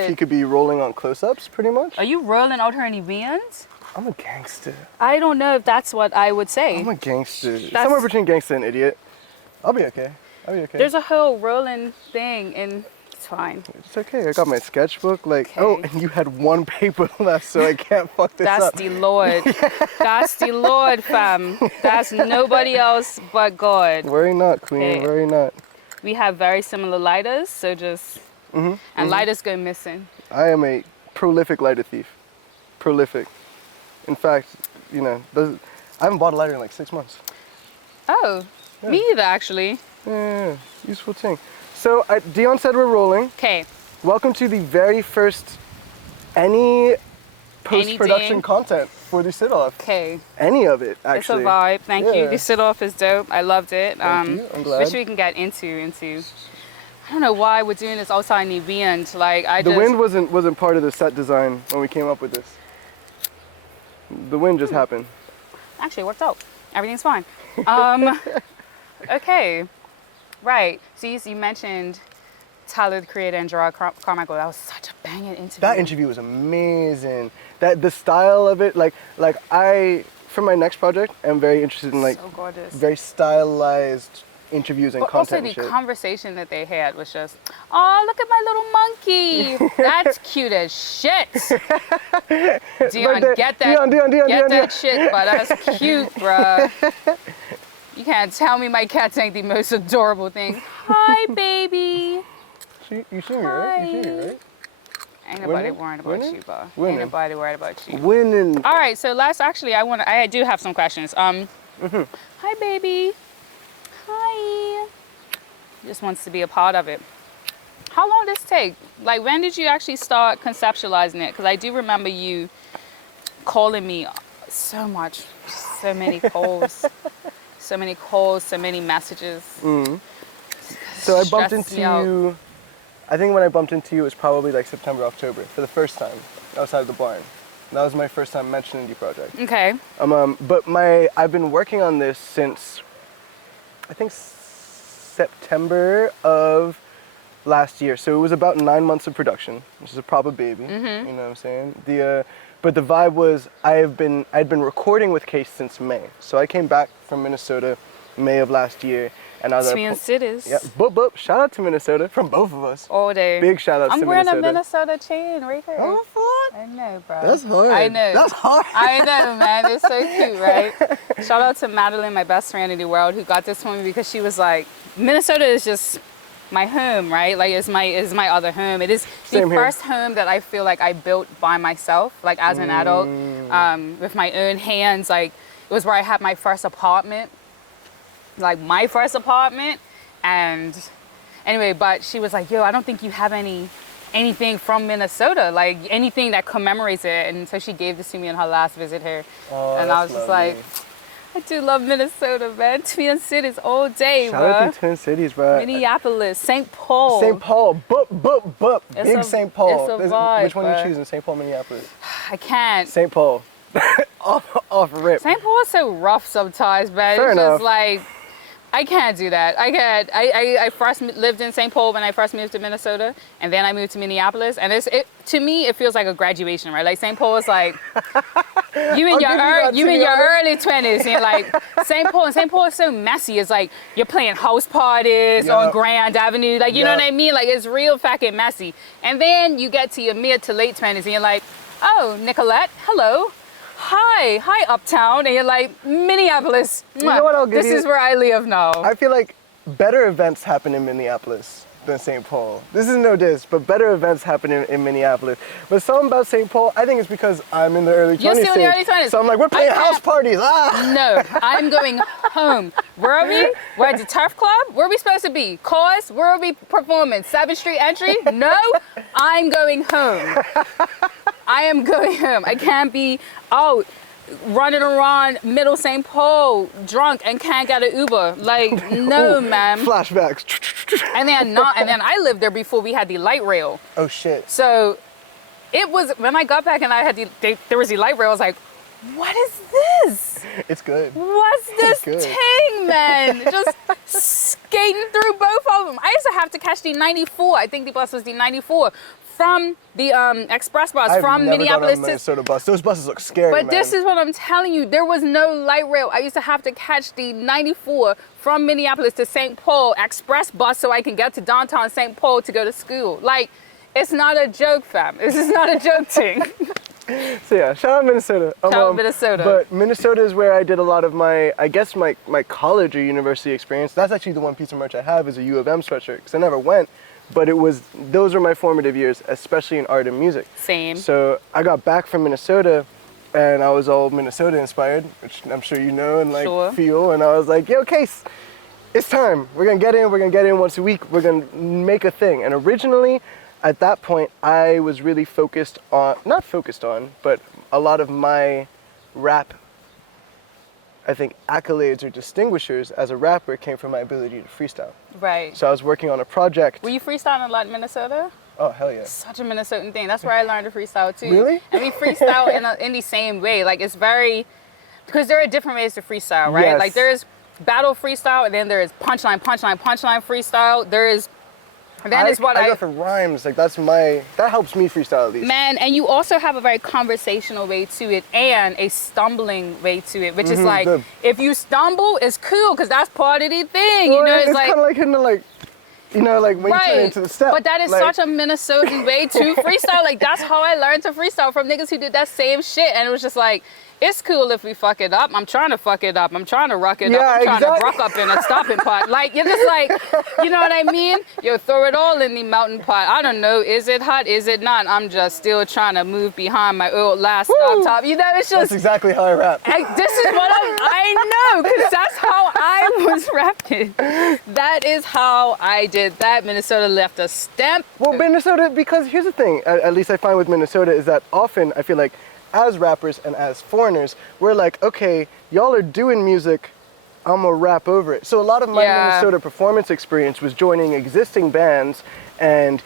if he could be rolling on close-ups, pretty much. Are you rolling out her in events? I'm a gangster. I don't know if that's what I would say. I'm a gangster. Somewhere between gangster and idiot. I'll be okay. There's a whole rolling thing, and it's fine. It's okay. I got my sketchbook. Like, oh, and you had one paper left, so I can't fuck this up. That's the Lord. That's the Lord, fam. That's nobody else but God. Worry not, queen. Okay. Worry not. We have very similar lighters, so just... and lighters go missing. I am a prolific lighter thief. Prolific. In fact, you know, I haven't bought a lighter in like 6 months. Oh, me either, actually. Yeah, useful thing. So, Dion said we're rolling. Okay. Welcome to the very first any post-production content for the Sit Off. Okay. Any of it, actually. It's a vibe. Thank you. The Sit Off is dope. I loved it. Thank you. I'm glad. Wish we can get into. I don't know why we're doing this outside in the wind. Like the wind wasn't part of the set design when we came up with this. The wind just happened. Actually, it worked out. Everything's fine. Okay. Right. So you mentioned Tyler, the creator, and Gerard Carmichael. That was such a banging interview. That interview was amazing. The style of it, like I, for my next project, I'm very interested in like so gorgeous. Very stylized interviews and content. Also, the conversation that they had was just, oh, look at my little monkey. That's cute as shit. Dion, get that shit, but that's cute, bruh. You can't tell me my cats ain't the most adorable thing. Hi, baby. You see me, right? You see me, right? Ain't nobody worried about you, bro. Ain't nobody worried about you. Winning. All right, so I do have some questions. Hi, baby. Hi. Just wants to be a part of it. How long did this take? Like, when did you actually start conceptualizing it? Because I do remember you calling me so much, so many calls, so many messages. So I bumped into you. I think when I bumped into you, it was probably like September, October, for the first time outside of the barn. That was my first time mentioning the project. Okay. But I've been working on this since, I think, September of last year. So it was about 9 months of production, which is a proper baby. You know what I'm saying? But the vibe was I'd been recording with Case since May. So I came back from Minnesota May of last year. And I was Twin Cities. Yeah, shout out to Minnesota from both of us. All day. Big shout out to Minnesota. I'm wearing a Minnesota chain right here. Oh, fuck. I know, bro. That's hard. I know. That's hard. I know, man. It's so cute, right? Shout out to Madeline, my best friend in the world, who got this for me because she was like, Minnesota is just my home, right? Like, it's my other home. It is the first home that I feel like I built by myself, like as an adult, with my own hands. Like, it was where I had my first apartment. And anyway, but she was like, yo, I don't think you have anything from Minnesota, like anything that commemorates it. And so she gave this to me on her last visit here. Oh, and I was just like, I do love Minnesota, man. Twin Cities all day, bro. Shout out to Twin Cities, bro. Minneapolis, St. Paul. St. Paul, big St. Paul. It's a vibe, which one are you choosing, St. Paul, Minneapolis? I can't. St. Paul. off rip. St. Paul is so rough sometimes, man. Fair enough. Just like, I can't do that. I can't. I first lived in St. Paul when I first moved to Minnesota, and then I moved to Minneapolis. And to me, it feels like a graduation, right? Like St. Paul is like you in your early 20s, and you're like St. Paul. And St. Paul is so messy. It's like you're playing house parties on Grand Avenue, like you know what I mean? Like it's real fucking messy. And then you get to your mid to late 20s, and you're like, oh, Nicolette, hello. Hi, Uptown, and you're like, Minneapolis. You know what I'll give This is where I live now. I feel like better events happen in Minneapolis than St. Paul. This is no diss, but better events happen in Minneapolis. But something about St. Paul, I think it's because I'm in the early 20s. You're still in the early 20s. So I'm like, we're playing house parties. No, I'm going home. Where are we? We're at the Turf Club? Where are we supposed to be? Cause? Where are we performing? 7th Street entry? No, I'm going home. I am going home. I can't be out running around Middle St. Paul drunk and can't get an Uber. Like, no, man. Flashbacks. And then I lived there before we had the light rail. Oh shit. So it was when I got back and I had there was the light rail. I was like, what is this? It's good. What's this thing, man? Just skating through both of them. I used to have to catch the 94. I think the bus was the 94. from the express bus I've from never Minneapolis gone on a Minnesota bus. Those buses look scary, But man. this is what I'm telling you. There was no light rail. I used to have to catch the 94 from Minneapolis to St. Paul express bus so I can get to downtown St. Paul to go to school. Like, it's not a joke, fam. This is not a joke thing. So yeah, shout out Minnesota. Shout out Minnesota. But Minnesota is where I did a lot of my, I guess my college or university experience. That's actually the one piece of merch I have is a U of M sweatshirt because I never went. But those were my formative years, especially in art and music. Same. So I got back from Minnesota and I was all Minnesota inspired, which I'm sure you know and like feel. And I was like, yo, Case, it's time. We're gonna get in once a week. We're gonna make a thing. And originally, at that point, I was really not focused on, but a lot of my rap, I think, accolades or distinguishers as a rapper came from my ability to freestyle. Right. So I was working on a project. Were you freestyling a lot in Minnesota? Oh, hell yeah. Such a Minnesotan thing. That's where I learned to freestyle too. Really? And we freestyle in the same way. Like it's because there are different ways to freestyle, right? Yes. Like there's battle freestyle and then there's punchline freestyle. I go for rhymes. Like that helps me freestyle at least. Man, and you also have a very conversational way to it and a stumbling way to it, which is like, if you stumble, it's cool because that's part of the thing. Well, you know, it's like kind of like hitting the like, you know, like when you turn into the step. But that is such a Minnesotan way to freestyle. Like that's how I learned to freestyle from niggas who did that same shit, and it was just like, it's cool if we fuck it up. I'm trying to fuck it up. I'm trying to rock it up. I'm trying to rock up in a stopping pot. Like, you're just like, you know what I mean? You throw it all in the mountain pot. I don't know. Is it hot? Is it not? I'm just still trying to move behind my old last stop top. You know, it's just. That's exactly how I rap. This is what I know, because that's how I was rapping. That is how I did that. Minnesota left a stamp. Well, Minnesota, because here's the thing, at least I find with Minnesota, is that often I feel like as rappers and as foreigners, we're like, okay, y'all are doing music, I'm gonna rap over it. So a lot of my Minnesota performance experience was joining existing bands and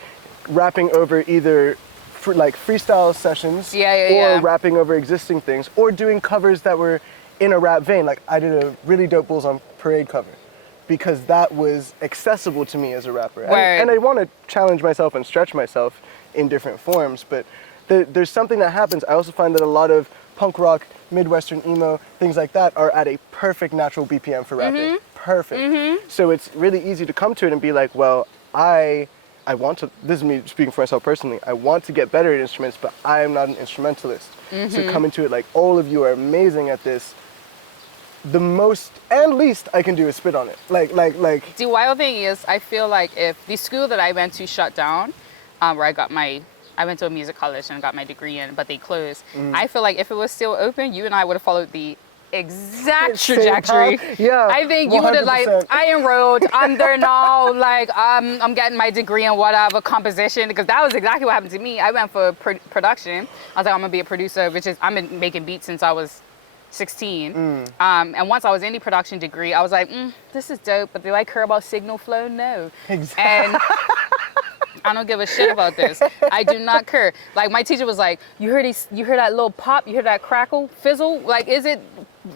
rapping over either like freestyle sessions or rapping over existing things or doing covers that were in a rap vein. Like I did a really dope Bulls on Parade cover because that was accessible to me as a rapper. And I want to challenge myself and stretch myself in different forms, but there's something that happens. I also find that a lot of punk rock, Midwestern emo, things like that are at a perfect natural BPM for rapping. Perfect. So it's really easy to come to it and be like, well, I want to, this is me speaking for myself personally, I want to get better at instruments, but I am not an instrumentalist. So coming to it like, all of you are amazing at this. The most and least I can do is spit on it. Like. The wild thing is, I feel like if the school that I went to shut down, where I went to a music college and got my degree in, but they closed. I feel like if it was still open, you and I would have followed the exact trajectory. Yeah, I think you would have like, I enrolled, I'm there now, like I'm getting my degree in whatever composition, because that was exactly what happened to me. I went for production. I was like, I'm gonna be a producer, which is, I've been making beats since I was 16. And once I was in the production degree, I was like, this is dope, but do I care about signal flow? No. Exactly. And I don't give a shit about this. I do not care. Like my teacher was like, you hear that little pop, you hear that crackle, fizzle? Like, is it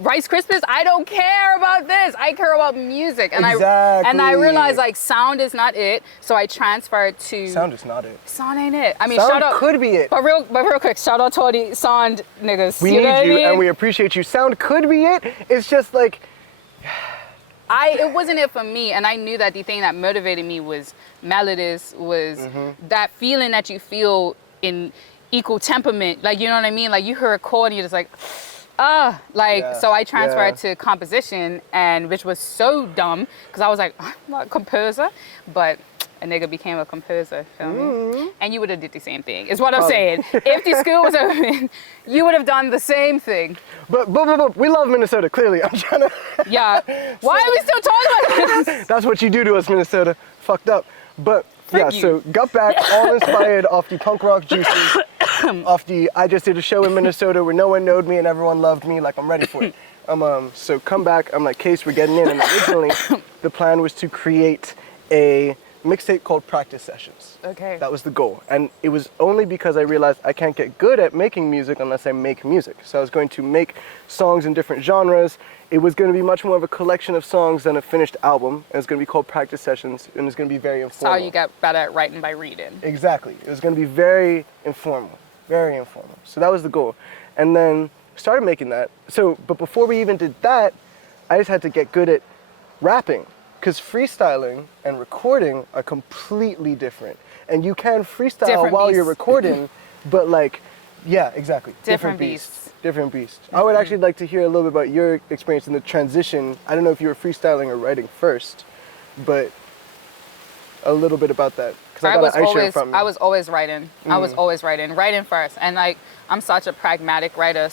Rice Krispies? I don't care about this. I care about music. And I realized like sound is not it. So I transferred to sound is not it. Sound ain't it. I mean, sound shout out, could be it. But real quick, shout out to all the sound niggas. We need you and we appreciate you. Sound could be it. It's just like it wasn't it for me, and I knew that the thing that motivated me was melodies, was that feeling that you feel in equal temperament. Like, you know what I mean? Like you hear a chord and you're just like, so I transferred to composition, and which was so dumb because I was like, I'm not a composer, but a nigga became a composer, feel me? And you would have did the same thing, is what I'm saying. If the school was open, you would have done the same thing. But we love Minnesota, clearly. I'm trying to... Yeah. Why are we still talking about this? That's what you do to us, Minnesota. Fucked up. But so got back, all inspired off the punk rock juices, off the I just did a show in Minnesota where no one knowed me and everyone loved me, like I'm ready for it. So come back, I'm like, Case, we're getting in. And originally, the plan was to create a mixtape called Practice Sessions. Okay. That was the goal. And it was only because I realized I can't get good at making music unless I make music. So I was going to make songs in different genres. It was going to be much more of a collection of songs than a finished album. And it's going to be called Practice Sessions, and it's going to be very informal. That's how you got better at writing by reading. Exactly. It was going to be very informal. Very informal. So that was the goal. And then started making that. But before we even did that, I just had to get good at rapping. Because freestyling and recording are completely different. And you can freestyle Different while beasts. you're recording, but like, yeah, exactly. Different beasts. Different beasts. I would actually like to hear a little bit about your experience in the transition. I don't know if you were freestyling or writing first, but a little bit about that. Because I got an ice from you. I was always writing. I was always writing first. And like, I'm such a pragmatic writer,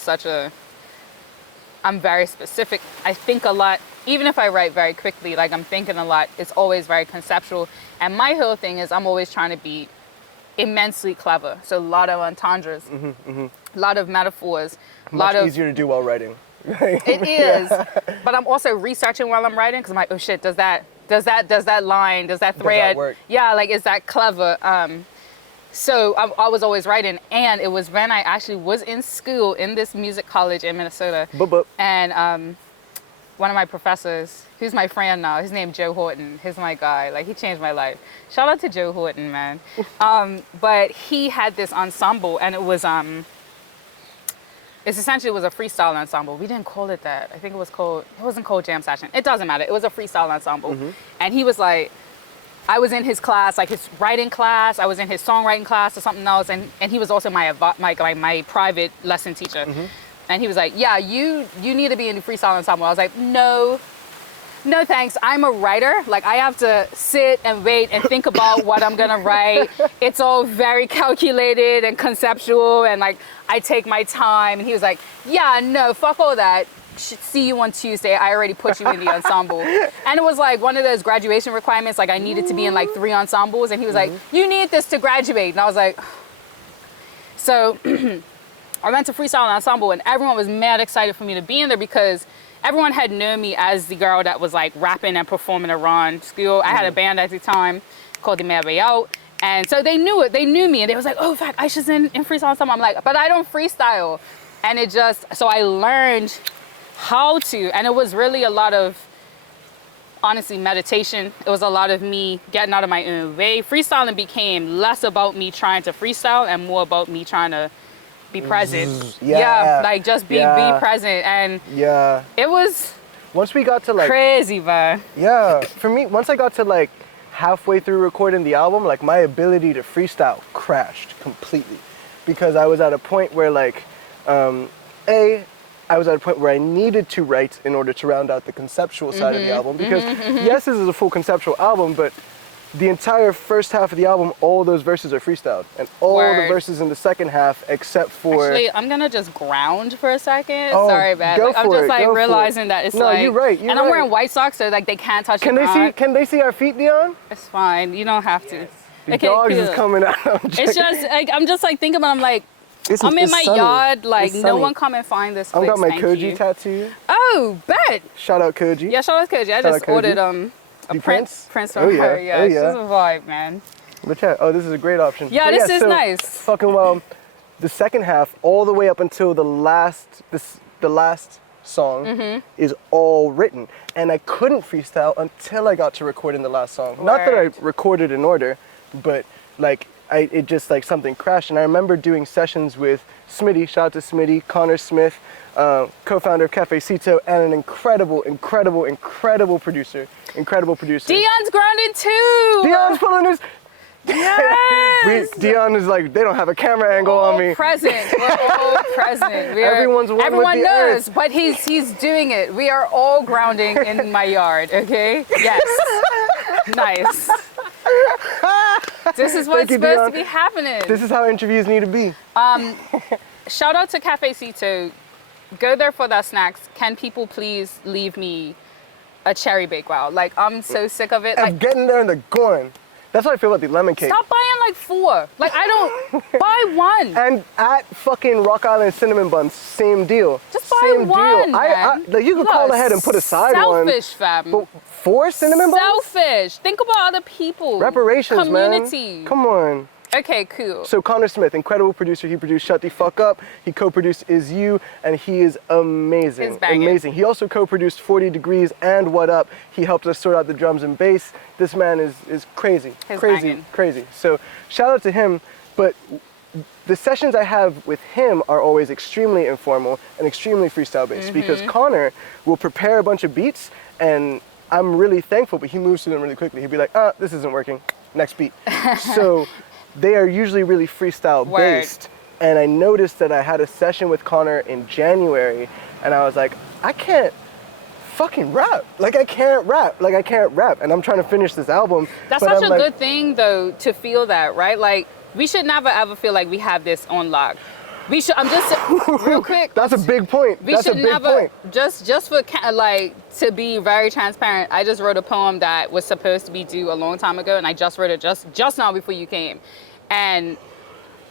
I'm very specific. I think a lot. Even if I write very quickly, like I'm thinking a lot, it's always very conceptual. And my whole thing is I'm always trying to be immensely clever. So a lot of entendres, a lot of metaphors, Much easier to do while writing. It is, but I'm also researching while I'm writing because I'm like, oh shit, does that line, does that thread, work? Yeah, like is that clever? So I was always writing, and it was when I actually was in school in this music college in Minnesota, and one of my professors, who's my friend now, his name Joe Horton, he's my guy, like he changed my life. Shout out to Joe Horton, man. But he had this ensemble, and it essentially was a freestyle ensemble. We didn't call it that. I think it wasn't called jam session. It doesn't matter. It was a freestyle ensemble. And he was like, I was in his class, like his writing class, I was in his songwriting class or something else, and he was also my private lesson teacher. And he was like, yeah, you need to be in the freestyle ensemble. I was like, no thanks, I'm a writer. Like I have to sit and wait and think about what I'm gonna write. It's all very calculated and conceptual, and like I take my time. And he was like, yeah, no, fuck all that. See you on Tuesday. I already put you in the ensemble. And it was like one of those graduation requirements, like I needed to be in like 3 ensembles, and he was like, you need this to graduate. And I was like, so I went to freestyle ensemble, and everyone was mad excited for me to be in there because everyone had known me as the girl that was like rapping and performing around school. I had a band at the time called the Mad Way Out. And so they knew it, they knew me, and they was like, oh, fuck, Aisha's in freestyle ensemble. I'm like, but I don't freestyle. And so I learned how to, and it was really a lot of, honestly, meditation. It was a lot of me getting out of my own way. Freestyling became less about me trying to freestyle and more about me trying to be present. Like just be present. And it was once we got to like crazy, man. Yeah, for me, once I got to like halfway through recording the album, like my ability to freestyle crashed completely, because I was at a point where like I was at a point where I needed to write in order to round out the conceptual side of the album, because yes, this is a full conceptual album, but the entire first half of the album, all those verses are freestyled, and all the verses in the second half, except for... Actually, I'm gonna just ground for a second. Oh, sorry, man. go Like, I'm for just it, like go for realizing it. that it's No, like... you're right, you're and I'm right. wearing white socks, so like they can't touch Can the they see? Can they see our feet, Dion? It's fine. You don't have to. The dogs is coming out. It's just like I'm just like thinking about. I'm like, It's I'm in my sunny. yard. Like It's no sunny. one come and find this. I've got my Thank Koji you. tattoo. Oh, bet. Shout out Koji. Yeah, shout out Koji. I Shout just out Koji. ordered The Prince Prince? from Oh, yeah. her. Yeah, Oh, she's yeah. a vibe, man. But yeah, this is a great option. Yeah, But this is so nice. Fucking well, the second half, all the way up until the last song is all written, and I couldn't freestyle until I got to recording the last song. Not that I recorded in order, but like it just like something crashed. And I remember doing sessions with Smitty. Shout out to Smitty, Connor Smith, co-founder of Cafecito, and an incredible producer. Dion's grounded too. Dion's pulling his. Yes. Dion is like, they don't have a camera angle on me. Present. We're all present. Everyone's one with everyone the knows, earth. but he's doing it. We are all grounding in my yard. Okay. Yes. Nice. This is what's you, supposed Dion. to be happening. This is how interviews need to be. Shout out to Cafecito. Go there for their snacks. Can people please leave me a cherry bakewell? Like I'm so sick of it. I'm Like getting there and they're going. That's how I feel about the lemon cake. Stop buying like 4. Like, I don't, buy one. And at fucking Rock Island Cinnamon Buns, same deal. Just buy same one, deal. Like, you could call ahead and put a side one. Selfish, fam. But 4 cinnamon buns? Selfish. Think about other people. Reparations, Community. man. Come on. Okay, cool. So Connor Smith, incredible producer. He produced Shut the Fuck Up. He co-produced Is You, and he is amazing. He's banging. Amazing. He also co-produced 40 Degrees and What Up. He helped us sort out the drums and bass. This man is crazy. He's crazy, banging. crazy. So shout out to him. But the sessions I have with him are always extremely informal and extremely freestyle based because Connor will prepare a bunch of beats, and I'm really thankful, but he moves through them really quickly. He'll be like, this isn't working. Next beat. So they are usually really freestyle based. And I noticed that I had a session with Connor in January, and I was like, I can't fucking rap. Like, I can't rap. Like, I can't rap. And I'm trying to finish this album. That's such a good thing, though, to feel that, right? Like, we should never ever feel like we have this on lock. We should, I'm just, real quick. That's a big point. We That's should a big never, point. just for, like, to be very transparent, I just wrote a poem that was supposed to be due a long time ago, and I just wrote it just now before you came. And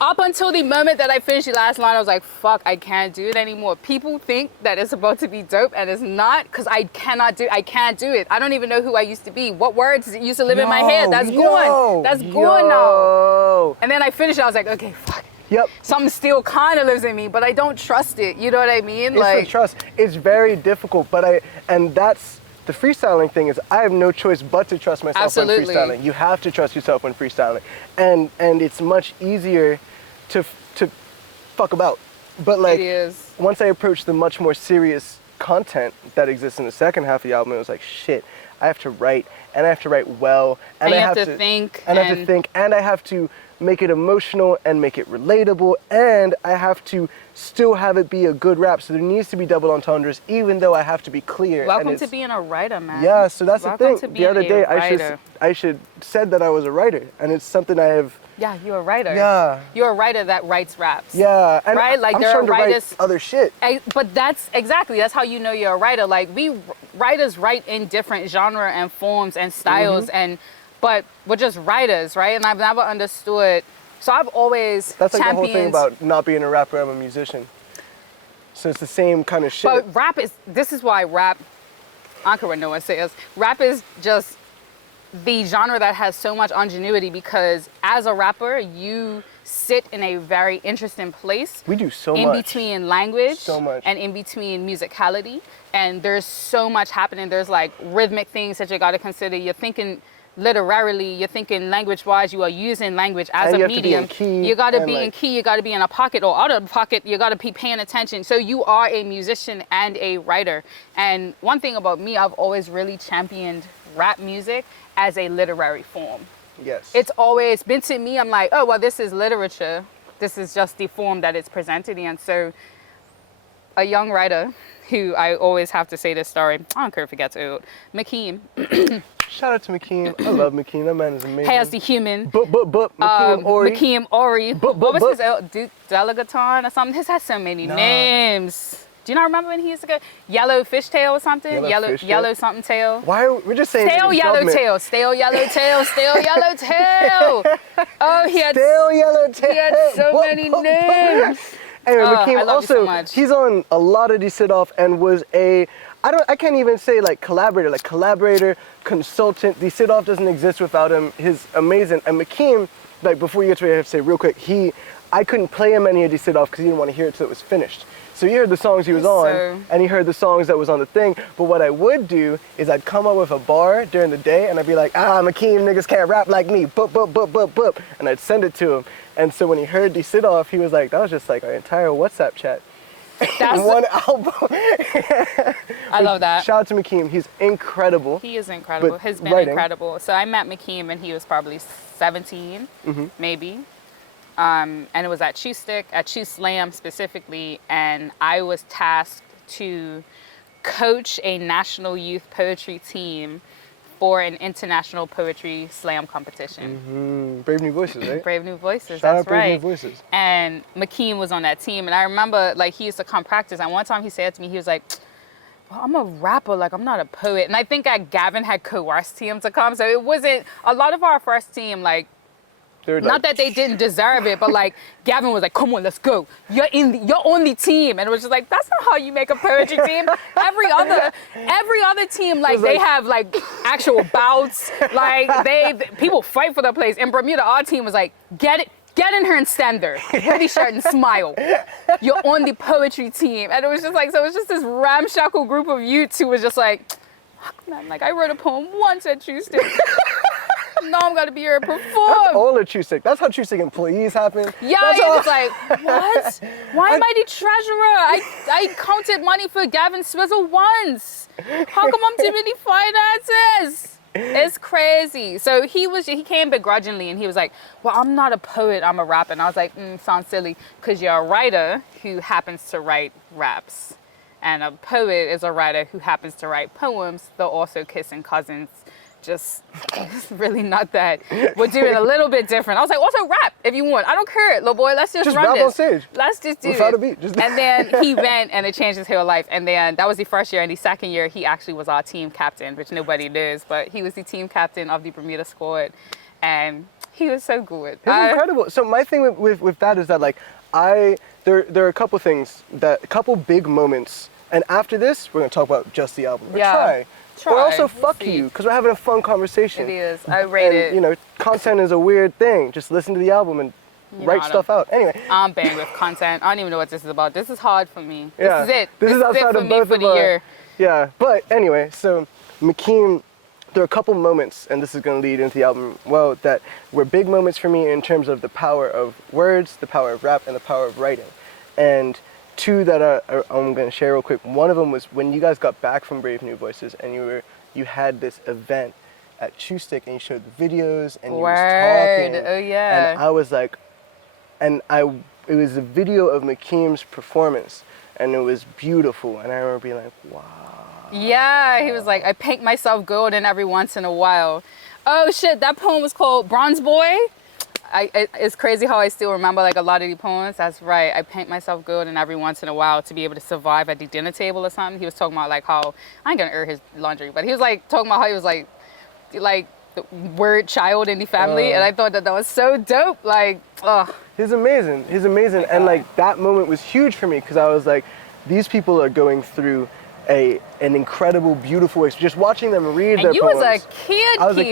up until the moment that I finished the last line, I was like, fuck, I can't do it anymore. People think that it's about to be dope, and it's not, because I can't do it. I don't even know who I used to be. What words used to live in my head? That's gone. That's gone now. And then I finished it, I was like, okay, fuck. Yep. Something still kind of lives in me, but I don't trust it. You know what I mean? It's the trust. It's very difficult, and that's the freestyling thing is I have no choice but to trust myself when freestyling. You have to trust yourself when freestyling, and it's much easier to fuck about. But like, it is. Once I approached the much more serious content that exists in the second half of the album, it was like, shit, I have to write, and I have to write well, and I have to think, and I have to think, and I have to make it emotional and make it relatable, and I have to still have it be a good rap. So there needs to be double entendres, even though I have to be clear. Welcome to being a writer, man. Yeah, so that's Welcome the thing. The other day, I should said that I was a writer, and it's something I have. Yeah, you're a writer. Yeah. You're a writer that writes raps. Yeah, and right? Like I'm there trying are to writers. write other shit. But that's how you know you're a writer. Like writers write in different genre and forms and styles, but we're just writers, right? And I've never understood. So I've always That's like championed, the whole thing about not being a rapper. I'm a musician. So it's the same kind of shit. But this is why rap, I don't care what no one says, rap is just the genre that has so much ingenuity, because as a rapper, you sit in a very interesting place. We do so in much. between language So much. and in between musicality. And there's so much happening. There's like rhythmic things that you got to consider. You're thinking literarily, you're thinking language-wise, you are using language as and a you medium. have to be in key, you got to and be in like- key, you got to be in a pocket or out of the pocket, you got to be paying attention. So you are a musician and a writer. And one thing about me, I've always really championed rap music as a literary form. Yes. It's always been, to me, I'm like, oh, well, this is literature. This is just the form that it's presented in. So a young writer, who I always have to say this story, I don't care if it gets old, Makeem. Shout out to Makeem. I love Makeem. That man is amazing. Has the human. Makeem Ori. Makeem Ori. What was his Delegaton or something? His has so many names. Do you not remember when he used to go Yellow Fishtail or something? Yellow something tail. Why are we're just saying Stale yellow tail. Stale yellow tail. Stale yellow tail. Oh, he had Stale yellow tail. He had so many names. Anyway, I Makeem love you so also much. he's on a lot of the Sit Off and was I can't even say like collaborator, consultant. The Sit Off doesn't exist without him. He's amazing. And Makeem, like before you get to it, I have to say real quick, I couldn't play him any of the Sit Off because he didn't want to hear it till it was finished. So he heard the songs he was on, and he heard the songs that was on the thing. But what I would do is I'd come up with a bar during the day, and I'd be like, Makeem, niggas can't rap like me, boop, and I'd send it to him. And so when he heard the Sit Off, he was like, that was just like our entire WhatsApp chat. That's One album. I love that. Shout out to Makeem. He's incredible. He is incredible. But He's been writing. incredible. So I met Makeem and he was probably 17, maybe. And it was at Chew Slam specifically. And I was tasked to coach a national youth poetry team for an international poetry slam competition. Brave New Voices, right? Brave New Voices, Shout that's out Brave right. New Voices. And Makeem was on that team. And I remember, like, he used to come practice. And one time he said to me, he was like, well, I'm a rapper, like I'm not a poet. And I think that Gavin had coerced him to come. So it wasn't, a lot of our first team, like, not that they didn't deserve it, but like Gavin was like, come on, let's go. You're on the team. And it was just like, that's not how you make a poetry team. Every other team, like they have like actual bouts. Like people fight for their place. In Bermuda, our team was like, get in here and stand there. Wear the shirt and smile. You're on the poetry team. And it was just like, so it was just this ramshackle group of youths who was just like, man, like I wrote a poem once at Tuesday. Now I'm gonna be here to perform. That's all at Chusick. That's how Chusick employees happen. Yeah, it's like, what? Why am I the treasurer? I counted money for Gavin Swizzle once. How come I'm too many finances? It's crazy. So he came begrudgingly and he was like, well, I'm not a poet, I'm a rapper. And I was like, sounds silly, because you're a writer who happens to write raps. And a poet is a writer who happens to write poems. They're also kissing cousins. Just really not that. We're doing a little bit different. I was like, also rap if you want. I don't care, little boy. Let's just run rap this. On stage. Let's just do without it. A beat. Just and then he went and it changed his whole life. And then that was the first year. And the second year, he actually was our team captain, which nobody knows. But he was the team captain of the Bermuda squad. And he was so good. It's incredible. So my thing with that is that like there are a couple things, a couple big moments. And after this, we're going to talk about just the album. But try. Or also fuck you, because we're having a fun conversation. It is. I rate it. You know, content is a weird thing. Just listen to the album and write stuff out. Anyway. I'm banned with content. I don't even know what this is about. This is hard for me. Yeah. This is it. This is outside of both of our... Yeah. But anyway, so Makeem, there are a couple moments, and this is going to lead into the album, well, that were big moments for me in terms of the power of words, the power of rap, and the power of writing. And two that I'm going to share real quick. One of them was when you guys got back from Brave New Voices and you had this event at Chusick and you showed the videos and you was talking. Oh yeah. And I was like, it was a video of Makeem's performance and it was beautiful. And I remember being like, wow. Yeah, he was like, I paint myself golden every once in a while. Oh shit, that poem was called Bronze Boy. It's crazy how I still remember like a lot of the poems. That's right. I paint myself good and every once in a while to be able to survive at the dinner table or something. He was talking about like how, I ain't gonna air his laundry, but he was like talking about how he was like the word child in the family. And I thought that was so dope. Like, He's amazing. He's amazing. And like that moment was huge for me because I was like, these people are going through an incredible, beautiful experience. Just watching them read their poems. You was a kid. I was a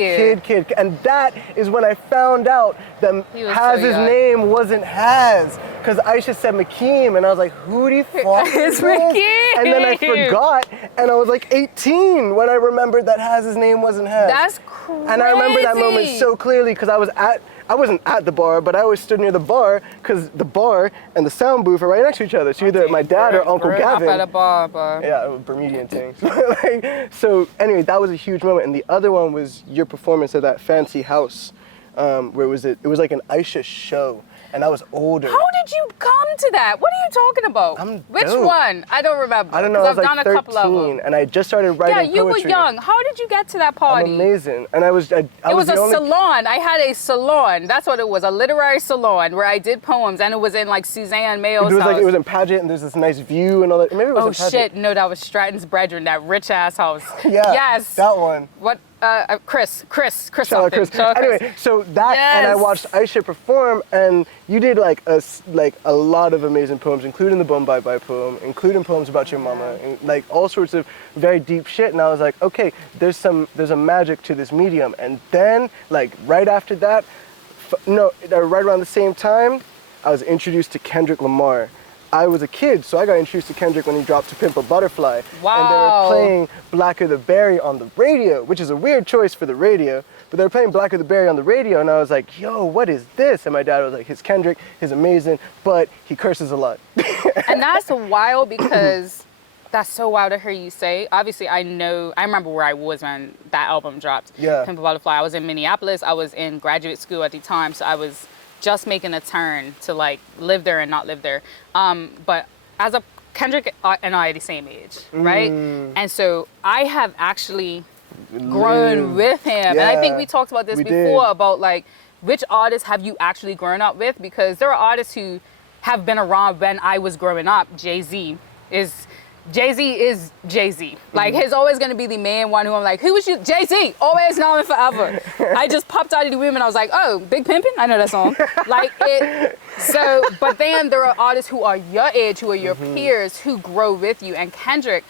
kid. And that is when I found out that Haz's name wasn't Haz. Because Aisha said Makeem, and I was like, who the fuck is Makeem? And then I forgot, and I was like 18 when I remembered that Haz's name wasn't Haz. That's crazy. And I remember that moment so clearly because I wasn't at the bar, but I always stood near the bar because the bar and the sound booth are right next to each other. So either my dad or Uncle Gavin. Up at a bar. Yeah, it was Bermudian thing. So anyway, that was a huge moment. And the other one was your performance at that fancy house, where it was like an Aisha show. And I was older. How did you come to that? What are you talking about? Which one? I don't remember. I don't know. I was I've like done 13, a couple of them. and I just started writing poetry. Yeah, you were young. How did you get to that party? I'm amazing. And it was a salon. I had a salon. That's what it was, a literary salon where I did poems, and it was in like Suzanne Mayo's house. It was in Pageant, and there's this nice view and all that. Maybe it was in Pageant. Shit! No, that was Stratton's brethren, that rich ass house. Yeah. Yes. That one. What? Chris Shout out Chris. Anyway, so that and I watched Aisha perform, and you did like a lot of amazing poems, including the Bum Bye Bye poem, including poems about your mama, and like all sorts of very deep shit. And I was like, okay, there's a magic to this medium. And then like right after that, right around the same time, I was introduced to Kendrick Lamar. I was a kid, so I got introduced to Kendrick when he dropped To Pimp a Butterfly. Wow. And they were playing Blacker the Berry on the radio, which is a weird choice for the radio, but they were playing Blacker the Berry on the radio, and I was like, yo, what is this? And my dad was like, his Kendrick is amazing, but he curses a lot. And that's wild because that's so wild to hear you say. Obviously, I remember where I was when that album dropped. Yeah. Pimp a Butterfly. I was in Minneapolis. I was in graduate school at the time, so I was just making a turn to like live there and not live there. But as a Kendrick and I are the same age, right? And so I have actually grown with him. Yeah, and I think we talked about this before about like which artists have you actually grown up with? Because there are artists who have been around when I was growing up. Jay-Z is Jay-Z is Jay-Z. Like, he's always going to be the main one who I'm like, who was you? Jay-Z, always now and forever. I just popped out of the womb and I was like, oh, Big Pimpin'? I know that song. Like, so, but then there are artists who are your age, who are your peers, who grow with you. And Kendrick,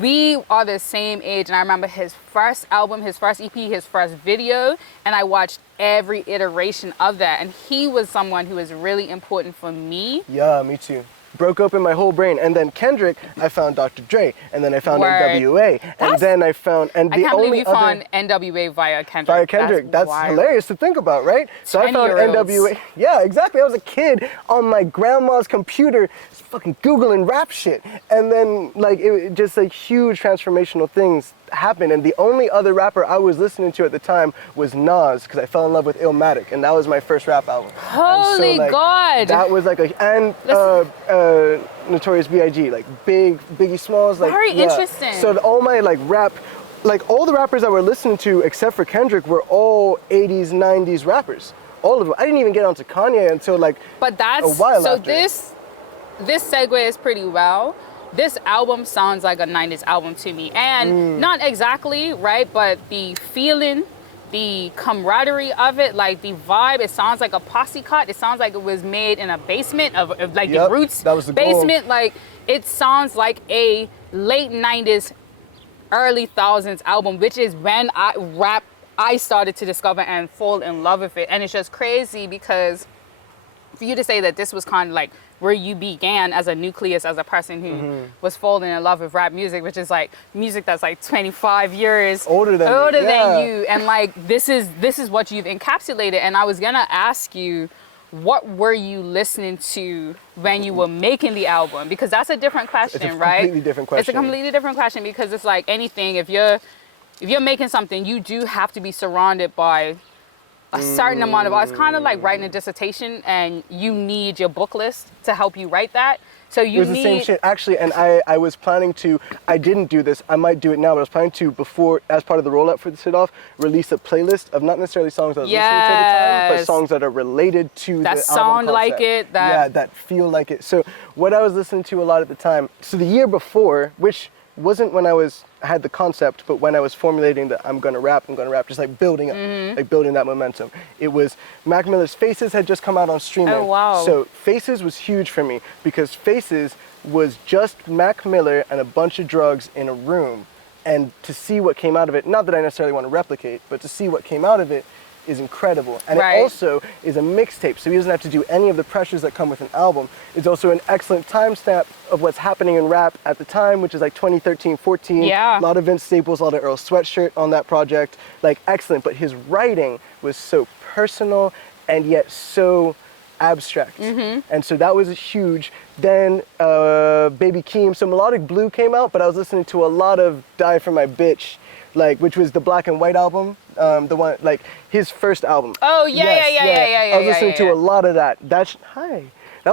we are the same age. And I remember his first album, his first EP, his first video, and I watched every iteration of that. And he was someone who was really important for me. Yeah, me too. Broke open my whole brain. And then Kendrick, I found Dr. Dre, and then I found NWA, and then I found, and I the can't only believe you found NWA via Kendrick. Via Kendrick. That's wild. hilarious to think about, right? So I found 20-year-olds. NWA. Yeah, exactly. I was a kid on my grandma's computer, fucking Googling rap shit, and then like it just like huge transformational things happened. And the only other rapper I was listening to at the time was Nas, because I fell in love with Illmatic, and that was my first rap album. Holy God! That was like Notorious B.I.G. like Biggie Smalls, like very interesting. So all my like rap, like all the rappers I were listening to except for Kendrick were all 80s, 90s rappers. All of them. I didn't even get onto Kanye until like a while so after. This segues pretty well. This album sounds like a 90s album to me. And not exactly, right? But the feeling, the camaraderie of it, like the vibe, it sounds like a posse cut. It sounds like it was made in a basement of like the Roots that was the basement. goal. Like it sounds like a late 90s, early thousands album, which is when I started to discover and fall in love with it. And it's just crazy because for you to say that this was kind of like where you began as a nucleus, as a person who was falling in love with rap music, which is like music that's like 25 years older than you. And like, this is what you've encapsulated. And I was gonna ask you, what were you listening to when you were making the album? Because that's a different question, right? It's a completely different question. It's a completely different question because it's like anything, if you're making something, you do have to be surrounded by a certain amount of art. It's kind of like writing a dissertation and you need your book list to help you write that. So you It was the same shit, actually, and I was planning to, I didn't do this, I might do it now, but I was planning to, before, as part of the rollout for the Sit Off, release a playlist of not necessarily songs I was listening to at the time, but songs that are related to that the sound album like concept. it. That feel like it. So what I was listening to a lot at the time, so the year before, which wasn't when I had the concept, but when I was formulating that I'm gonna rap, just like building up, like building that momentum. It was Mac Miller's Faces had just come out on streaming. Oh, wow. So Faces was huge for me because Faces was just Mac Miller and a bunch of drugs in a room. And to see what came out of it, not that I necessarily want to replicate, but to see what came out of it is incredible. And Right. it also is a mixtape, so he doesn't have to do any of the pressures that come with an album. It's also an excellent timestamp of what's happening in rap at the time, which is like 2013, 14. Yeah. A lot of Vince Staples, a lot of Earl Sweatshirt on that project. Like, excellent. But his writing was so personal and yet so abstract. And so that was huge. Then Baby Keem, so Melodic Blue came out, but I was listening to a lot of Die For My Bitch, like, which was the Black and White album, the one, like, his first album. Oh, yeah. I was listening to a lot of that. That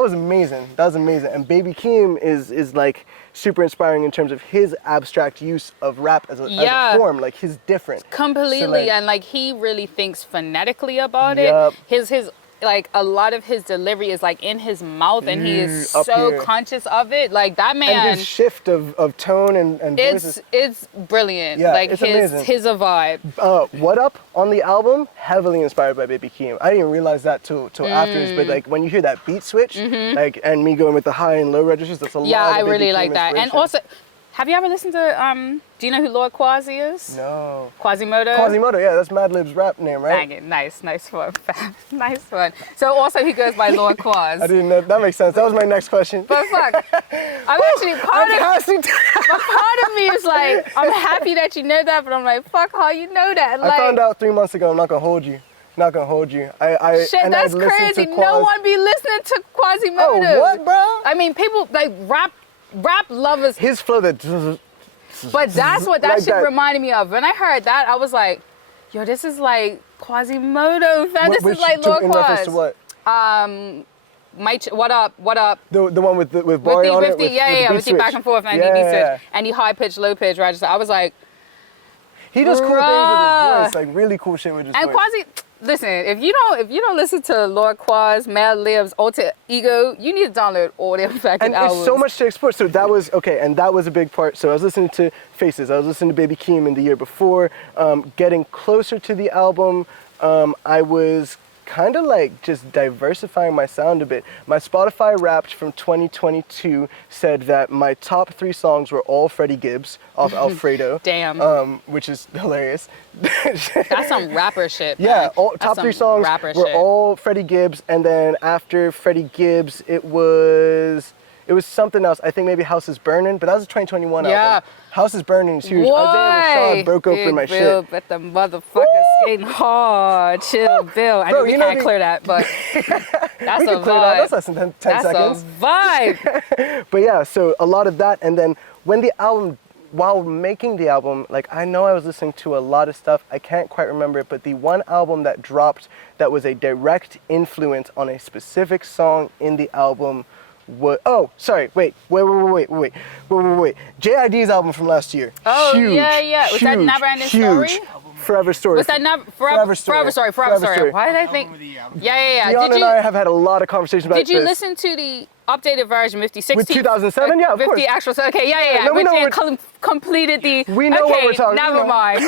was amazing. That was amazing. And Baby Keem is like super inspiring in terms of his abstract use of rap as a form. Like, he's different. Completely. So, and like, he really thinks phonetically about Yep. it. His like, a lot of his delivery is like in his mouth and he is so here. conscious of it. Like, that man. And his shift of tone and voices. It's brilliant. Yeah, like, it's amazing. his a vibe. What Up on the album, heavily inspired by Baby Keem. I didn't realize that till afterwards, but like when you hear that beat switch, like, and me going with the high and low registers, that's a lot of Yeah, I Baby really Keem like that. And inspiration. also, have you ever listened to, do you know who Lord Quasi is? No. Quasimodo? Quasimodo, yeah, that's Madlib's rap name, right? Dang it, nice one, fam. Nice one. So also he goes by Lord Quaz. I didn't know, that makes sense. That was my next question. But fuck, I'm actually part of me is like, I'm happy that you know that, but I'm like, fuck how you know that. Like, I found out 3 months ago, I'm not gonna hold you. Not gonna hold you. Shit, that's crazy. No one be listening to Quasimodo. Oh, what, bro? I mean, people, like, rap lovers. His flow that... But that's what that like shit that. reminded me of. When I heard that, I was like, yo, this is like Quasimodo, fam. This is like Lord In reference to Quaz. what? What up? The one with Barry on it? With the back and forth and the beat switch. And the high pitch, low pitch, right? I was like, he does cool things with his voice, like really cool shit with his voice. And Quasi, listen, if you don't listen to Lord Quaz, Mad Lib's Alter Ego, you need to download all their fucking And albums. there's so much to explore. So that was okay, and that was a big part. So I was listening to Faces. I was listening to Baby Keem in the year before. Getting closer to the album, I was kind of like just diversifying my sound a bit. My Spotify Wrapped from 2022 said that my top 3 songs were all Freddie Gibbs off Alfredo. Damn. Which is hilarious. That's some rapper shit, man. Yeah, That's top some 3 songs rapper were shit. all Freddie Gibbs, and then after Freddie Gibbs, it was something else. I think maybe House is Burning, but that was a 2021 Yeah. album. House is Burning is huge. Isaiah Why? Rashad broke open Big my Bill, shit. but the motherfucker skating hard. Chill, Bill. I Bro, know we you know can't clear that, but that's We a can clear that. vibe. That's less than 10 That's seconds. a vibe. But yeah, so a lot of that, and then when the album, while making the album, like I know I was listening to a lot of stuff. I can't quite remember it, but the one album that dropped that was a direct influence on a specific song in the album was, oh, sorry, wait. JID's album from last year. Oh, Huge, yeah. Was that huge, Never Ending huge. Story? Forever Story. Was that not Forever Story? Why did I think? Yeah. Dion and I have had a lot of conversations about Did you this. listen to the updated version with the 16? With 2007? Yeah, of with course. the actual. Okay, yeah. No, we Which know then what completed the. We know what we're talking Never about. mind.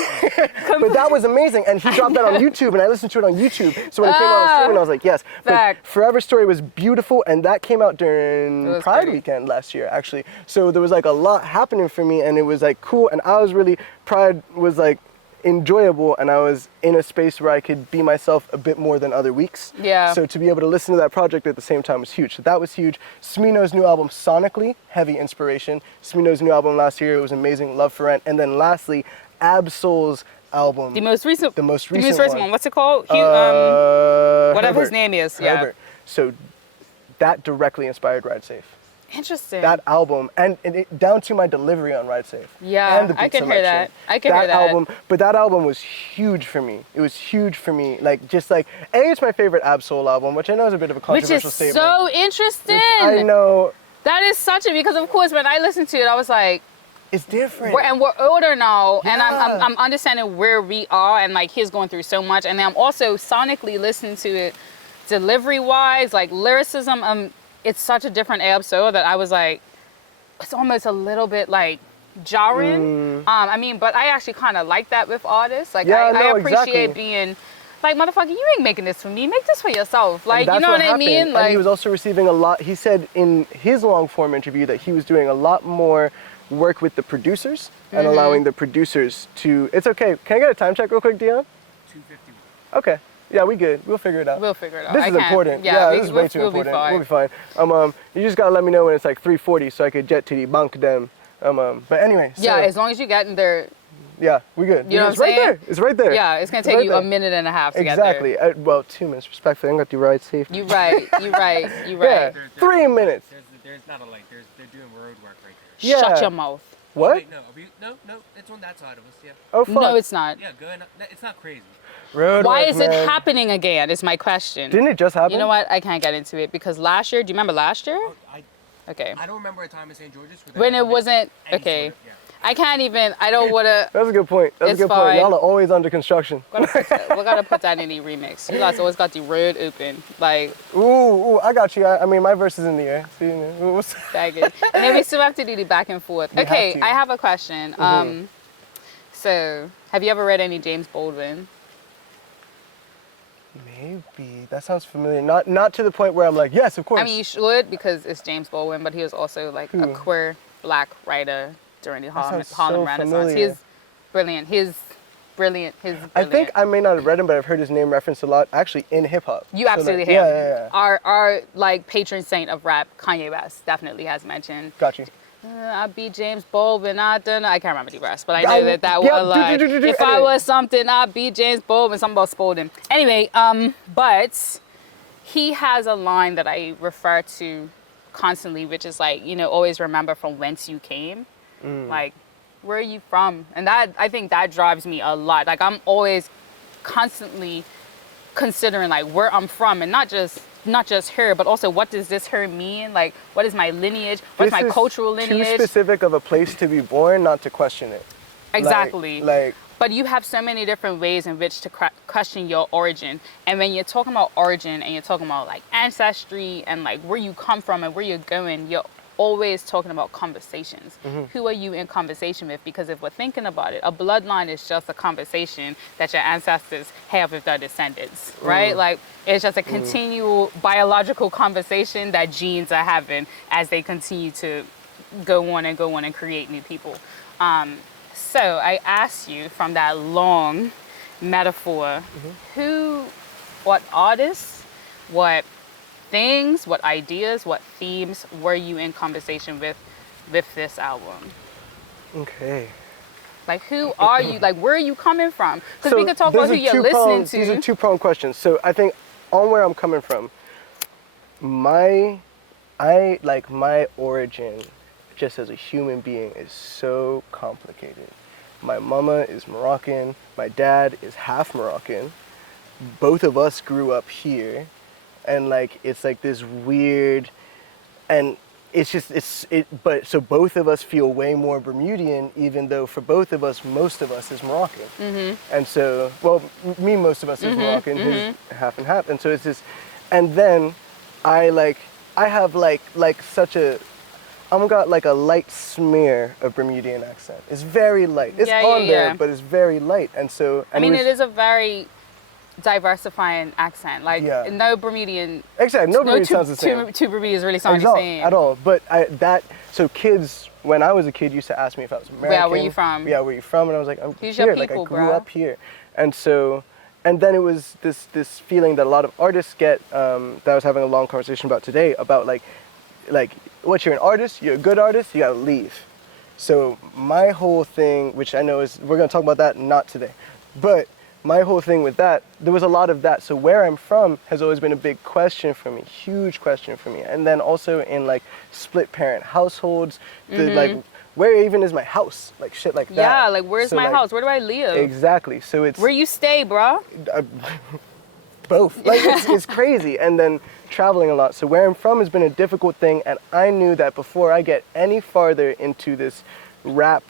But that was amazing, and he dropped that on YouTube, and I listened to it on YouTube. So when it came out on streaming, I was like, yes. But Fact. Forever Story was beautiful, and that came out It during was Pride pretty. weekend last year, actually. So there was like a lot happening for me, and it was like cool, and I was really, Pride was like enjoyable, and I was in a space where I could be myself a bit more than other weeks. Yeah. So to be able to listen to that project at the same time was huge. So that was huge. Smino's new album, sonically, heavy inspiration. Smino's new album last year, it was amazing. Love for Rent. And then lastly, Absol's album. The most recent one. What's it called? Whatever Herbert. his name is. Yeah. Herbert. So that directly inspired Ride Safe. Interesting. That album, and it, down to my delivery on Ride Safe. Yeah, and the beat I can hear selection. that. I can hear that. Album, but that album was huge for me. It was huge for me. Like, just like, it's my favorite Absol album, which I know is a bit of a Which controversial is statement. so interesting. I know. That is such a, because of course when I listened to it, I was like, It's different. we're older now, and Yeah. I'm understanding where we are, and like he's going through so much, and then I'm also sonically listening to it, delivery wise, like lyricism. It's such a different Absol that I was like, it's almost a little bit like jarring. I mean, but I actually kind of like that with artists. Like Yeah, I no, appreciate exactly. being like, motherfucker, you ain't making this for me. Make this for yourself. Like, And you that's know what I happened. mean? And Like, he was also receiving a lot. He said in his long form interview that he was doing a lot more work with the producers Mm-hmm. and allowing the producers to. It's okay. Can I get a time check real quick, Dion? 251. Okay. Yeah, we good. We'll figure it out. we'll figure it out. This I is can't- important. Yeah, This is way too we'll important. Be fine. We'll be fine. You just gotta let me know when it's like 3:40 so I could jet to the bank them. But anyway. So, Yeah, as long as you get in there. yeah, we good. You know it's what I'm right there. saying? It's right there. Yeah, it's gonna It's take right you there. a minute and a half to Exactly. get there. Well, 2 minutes. Respectfully, I got the ride safe. You right. You right. You Yeah, right. 3 minutes. There's not a light. They're doing road work right there. Yeah. Shut your mouth. What? Wait, no, no, it's on that side of us. Yeah. Oh fuck. No, it's not. Yeah, good. It's not crazy. Road Why work, is it man. happening again? Is my question. Didn't it just happen? You know what? I can't get into it because last year. Do you remember last year? Oh, Okay. I don't remember a time in St. George's where When there it wasn't any okay. sort of- yeah. I can't even. I don't want to. That's a good point. That's It's a good point. fine. Y'all are always under construction. We gotta put that in the remix. You guys always got the road open, like Ooh, I got you. I mean, my verse is in the air. See, what's daggers. And then we still have to do the back and forth. We have Okay, to. I have a question. So have you ever read any James Baldwin? Maybe that sounds familiar. Not to the point where I'm like, yes, of course. I mean, you should because it's James Baldwin, but he was also like a Who? queer black writer during the Harlem sounds so Renaissance. familiar. He's brilliant. He's brilliant. I think I may not have read him, but I've heard his name referenced a lot, actually, in hip hop. You absolutely like, have. Yeah. Our like patron saint of rap, Kanye West, definitely has mentioned. Got you. I beat James Baldwin. I don't know. I can't remember the rest, but I know that yeah, was like, if I anyway. was something, I'd beat James Baldwin. Something about Spalding. Anyway, but he has a line that I refer to constantly, which is like, always remember from whence you came. Like, where are you from? And that, I think that drives me a lot. Like, I'm always constantly considering like where I'm from, and not just her, but also what does this her mean? Like, what is my lineage? What's my cultural lineage? Too specific of a place to be born, not to question it. Exactly. Like But you have so many different ways in which to question your origin. And when you're talking about origin and you're talking about like ancestry and like where you come from and where you're going, you're always talking about conversations. Who are you in conversation with? Because if we're thinking about it, a bloodline is just a conversation that your ancestors have with their descendants, right? Like it's just a continual biological conversation that genes are having as they continue to go on and create new people. So I asked you from that long metaphor, what artists, what things, what ideas, what themes were you in conversation with this album? Okay. Like who are you? Like where are you coming from? Because So we could talk about who you're listening to. These are two-pronged questions. So I think on where I'm coming from, my origin just as a human being is so complicated. My mama is Moroccan, my dad is half Moroccan. Both of us grew up here, and like it's like this weird, and but so both of us feel way more Bermudian, even though for both of us, most of us is Moroccan. And so, well, most of us is Moroccan, his half and half, and so it's this, and then I have I've got like a light smear of Bermudian accent. It's very light. It's there, but it's very light. And so... I mean, it is a very diversifying accent. Like, no Bermudian... Exactly, no Bermudian sounds the same. Two Bermudians really sound the same. At all. But so kids, when I was a kid, used to ask me if I was American. Yeah, where you from? Yeah, where you from? And I was like, I'm Who's here. your people, like, I grew up here. And so... And then it was this feeling that a lot of artists get, that I was having a long conversation about today, about like, what, you're an artist, you're a good artist, you gotta leave. So my whole thing, which I know is, we're gonna talk about that, not today, but my whole thing with that, there was a lot of that. So where I'm from has always been a big question for me, huge question for me. And then also in like split parent households, like, where even is my house? Like shit like that. Yeah, like where's my house? Where do I live? Exactly, so it's... Where you stay, bro? Both. Like it's crazy. And then traveling a lot. So where I'm from has been a difficult thing, and I knew that before I get any farther into this rap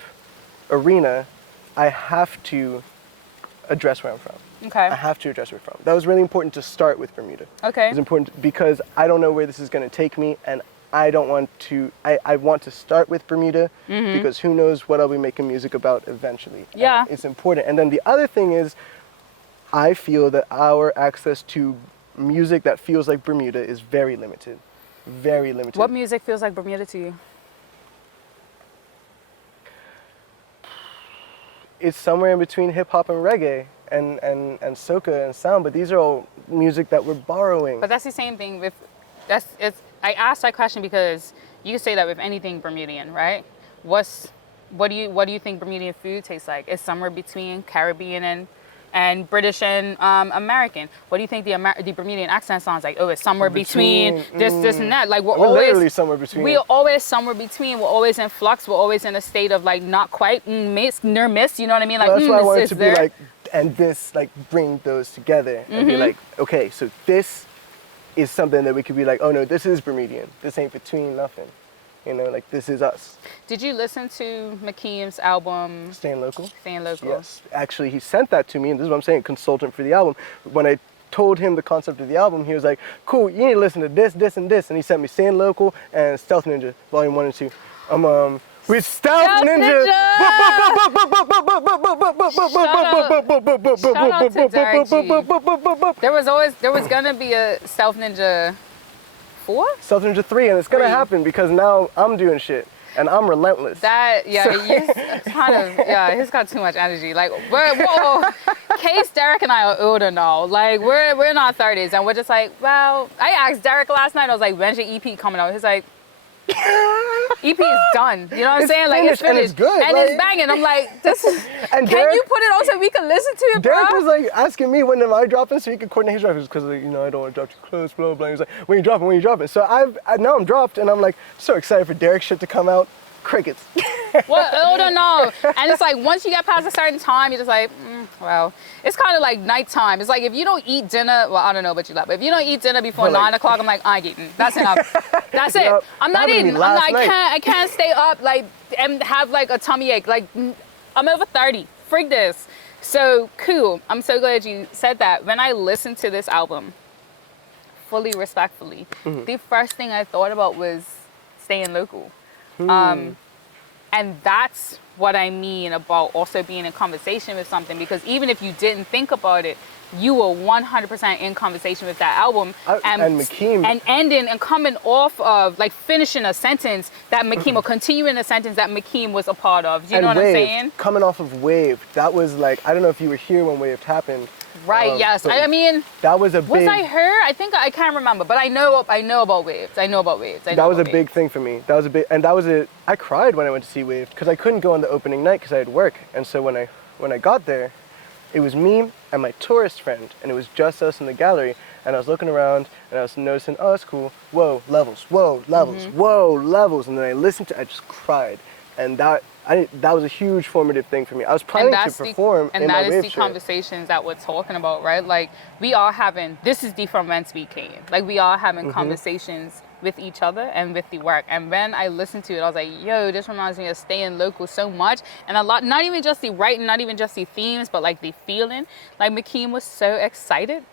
arena, I have to address where I'm from. Okay. I have to address where I'm from. That was really important to start with Bermuda. Okay. It's important because I don't know where this is going to take me, and I don't want to, I want to start with Bermuda because who knows what I'll be making music about eventually. Yeah. And it's important. And then the other thing is, I feel that our access to music that feels like Bermuda is very limited. Very limited. What music feels like Bermuda to you? It's somewhere in between hip hop and reggae and soca and sound, but these are all music that we're borrowing. But that's the same thing with, I asked that question because you can say that with anything Bermudian, right? What do you think Bermudian food tastes like? It's somewhere between Caribbean and British and American. What do you think the Bermudian accent sounds like? Oh, it's somewhere between this and that. Like we're always literally somewhere between. We're always somewhere between. We're always in flux. We're always in a state of like not quite miss, near miss. You know what I mean? Like that's why I wanted this to there. be like, and this, like bring those together and be like, okay, so this is something that we could be like, oh no, this is Bermudian. This ain't between nothing. You know, like this is us. Did you listen to McKeem's album? Staying Local? Staying Local. Yes. Actually, he sent that to me, and this is what I'm saying, consultant for the album. When I told him the concept of the album, he was like, cool, you need to listen to this, this, and this. And he sent me Staying Local and Stealth Ninja, Volume 1 and 2. With Stealth Ninja! Shout out to Derek G. There was gonna be a Stealth Ninja 4? Stealth Ninja 3, and it's gonna happen because now I'm doing shit. And I'm relentless. He's got too much energy. Like, Case, Derek, and I are older now. Like, we're in our 30s, and we're just like, well, I asked Derek last night, I was like, when's your EP coming out? He's like, EP is done. You know what I'm saying? Like, it's finished. And it's good. And it's banging. I'm like, this is, can you put it on so we can listen to it, bro? Derek was like asking me when am I dropping so he could coordinate his drops because, like, you know, I don't want to drop too close, blah, blah. He was like, when you dropping? So now I'm dropped, and I'm like so excited for Derek's shit to come out. Crickets. Well, I don't know. And it's like, once you get past a certain time, you're just like, well, it's kind of like nighttime. It's like, if you don't eat dinner, well, I don't know about you, but if you don't eat dinner before 9 o'clock, I'm like, I ain't eating. That's enough. That's it. I'm not eating. I can't stay up, like, and have, like, a tummy ache. Like, I'm over 30. frig this. So cool. I'm so glad you said that. When I listened to this album, fully respectfully, the first thing I thought about was staying local. And that's what I mean about also being in conversation with something, because even if you didn't think about it, you were 100% in conversation with that album. And Makeem. And ending and coming off of, like, finishing a sentence that Makeem, or continuing a sentence that Makeem was a part of. Do you know what I'm saying? Coming off of Waved, that was like, I don't know if you were here when Waved happened. Right, yes. I mean, that was a big... Was I her? I think I can't remember, but I know about Waves. That was a big thing for me. I cried when I went to see Waved because I couldn't go on the opening night because I had work. And so when I got there, it was me and my tourist friend, and it was just us in the gallery. And I was looking around and I was noticing, oh, that's cool. Whoa, levels, whoa, levels, whoa, levels. And then I just cried. And that was a huge formative thing for me. I was planning to perform in my Wave And that is the shirt. conversations that we're talking about, right? Like, we are having, this is the from whence we came. Like, we are having conversations with each other and with the work. And when I listened to it, I was like, yo, this reminds me of staying local so much. And a lot, not even just the writing, not even just the themes, but like the feeling. Like, Makeem was so excited.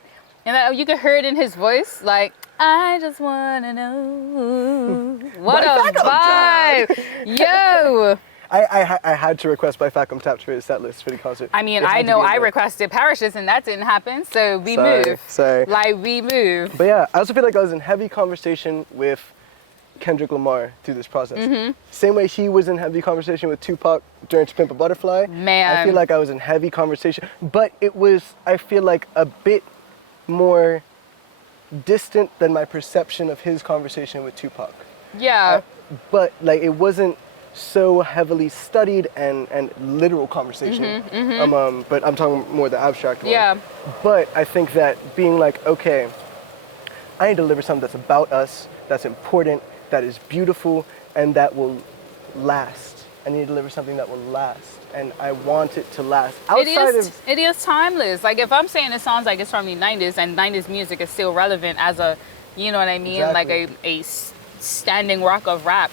And you could hear it in his voice, like, I just wanna know what a vibe. Yo. I had to request by Facum Taps for his set list for the concert. I mean, I know I requested Parishes and that didn't happen, so we move. Sorry. Like, we move. But yeah, I also feel like I was in heavy conversation with Kendrick Lamar through this process. Same way he was in heavy conversation with Tupac during To Pimp a Butterfly. Man. I feel like I was in heavy conversation, but it was, I feel like, a bit more distant than my perception of his conversation with Tupac. Yeah. But like, it wasn't so heavily studied and literal conversation. But I'm talking more the abstract one. Yeah. But I think that being like, okay, I need to deliver something that's about us, that's important, that is beautiful, and that will last. I need to deliver something that will last, and I want it to last. It is timeless. Like, if I'm saying it sounds like it's from the 90s, and 90s music is still relevant as a, you know what I mean? Exactly. Like a standing rock of rap.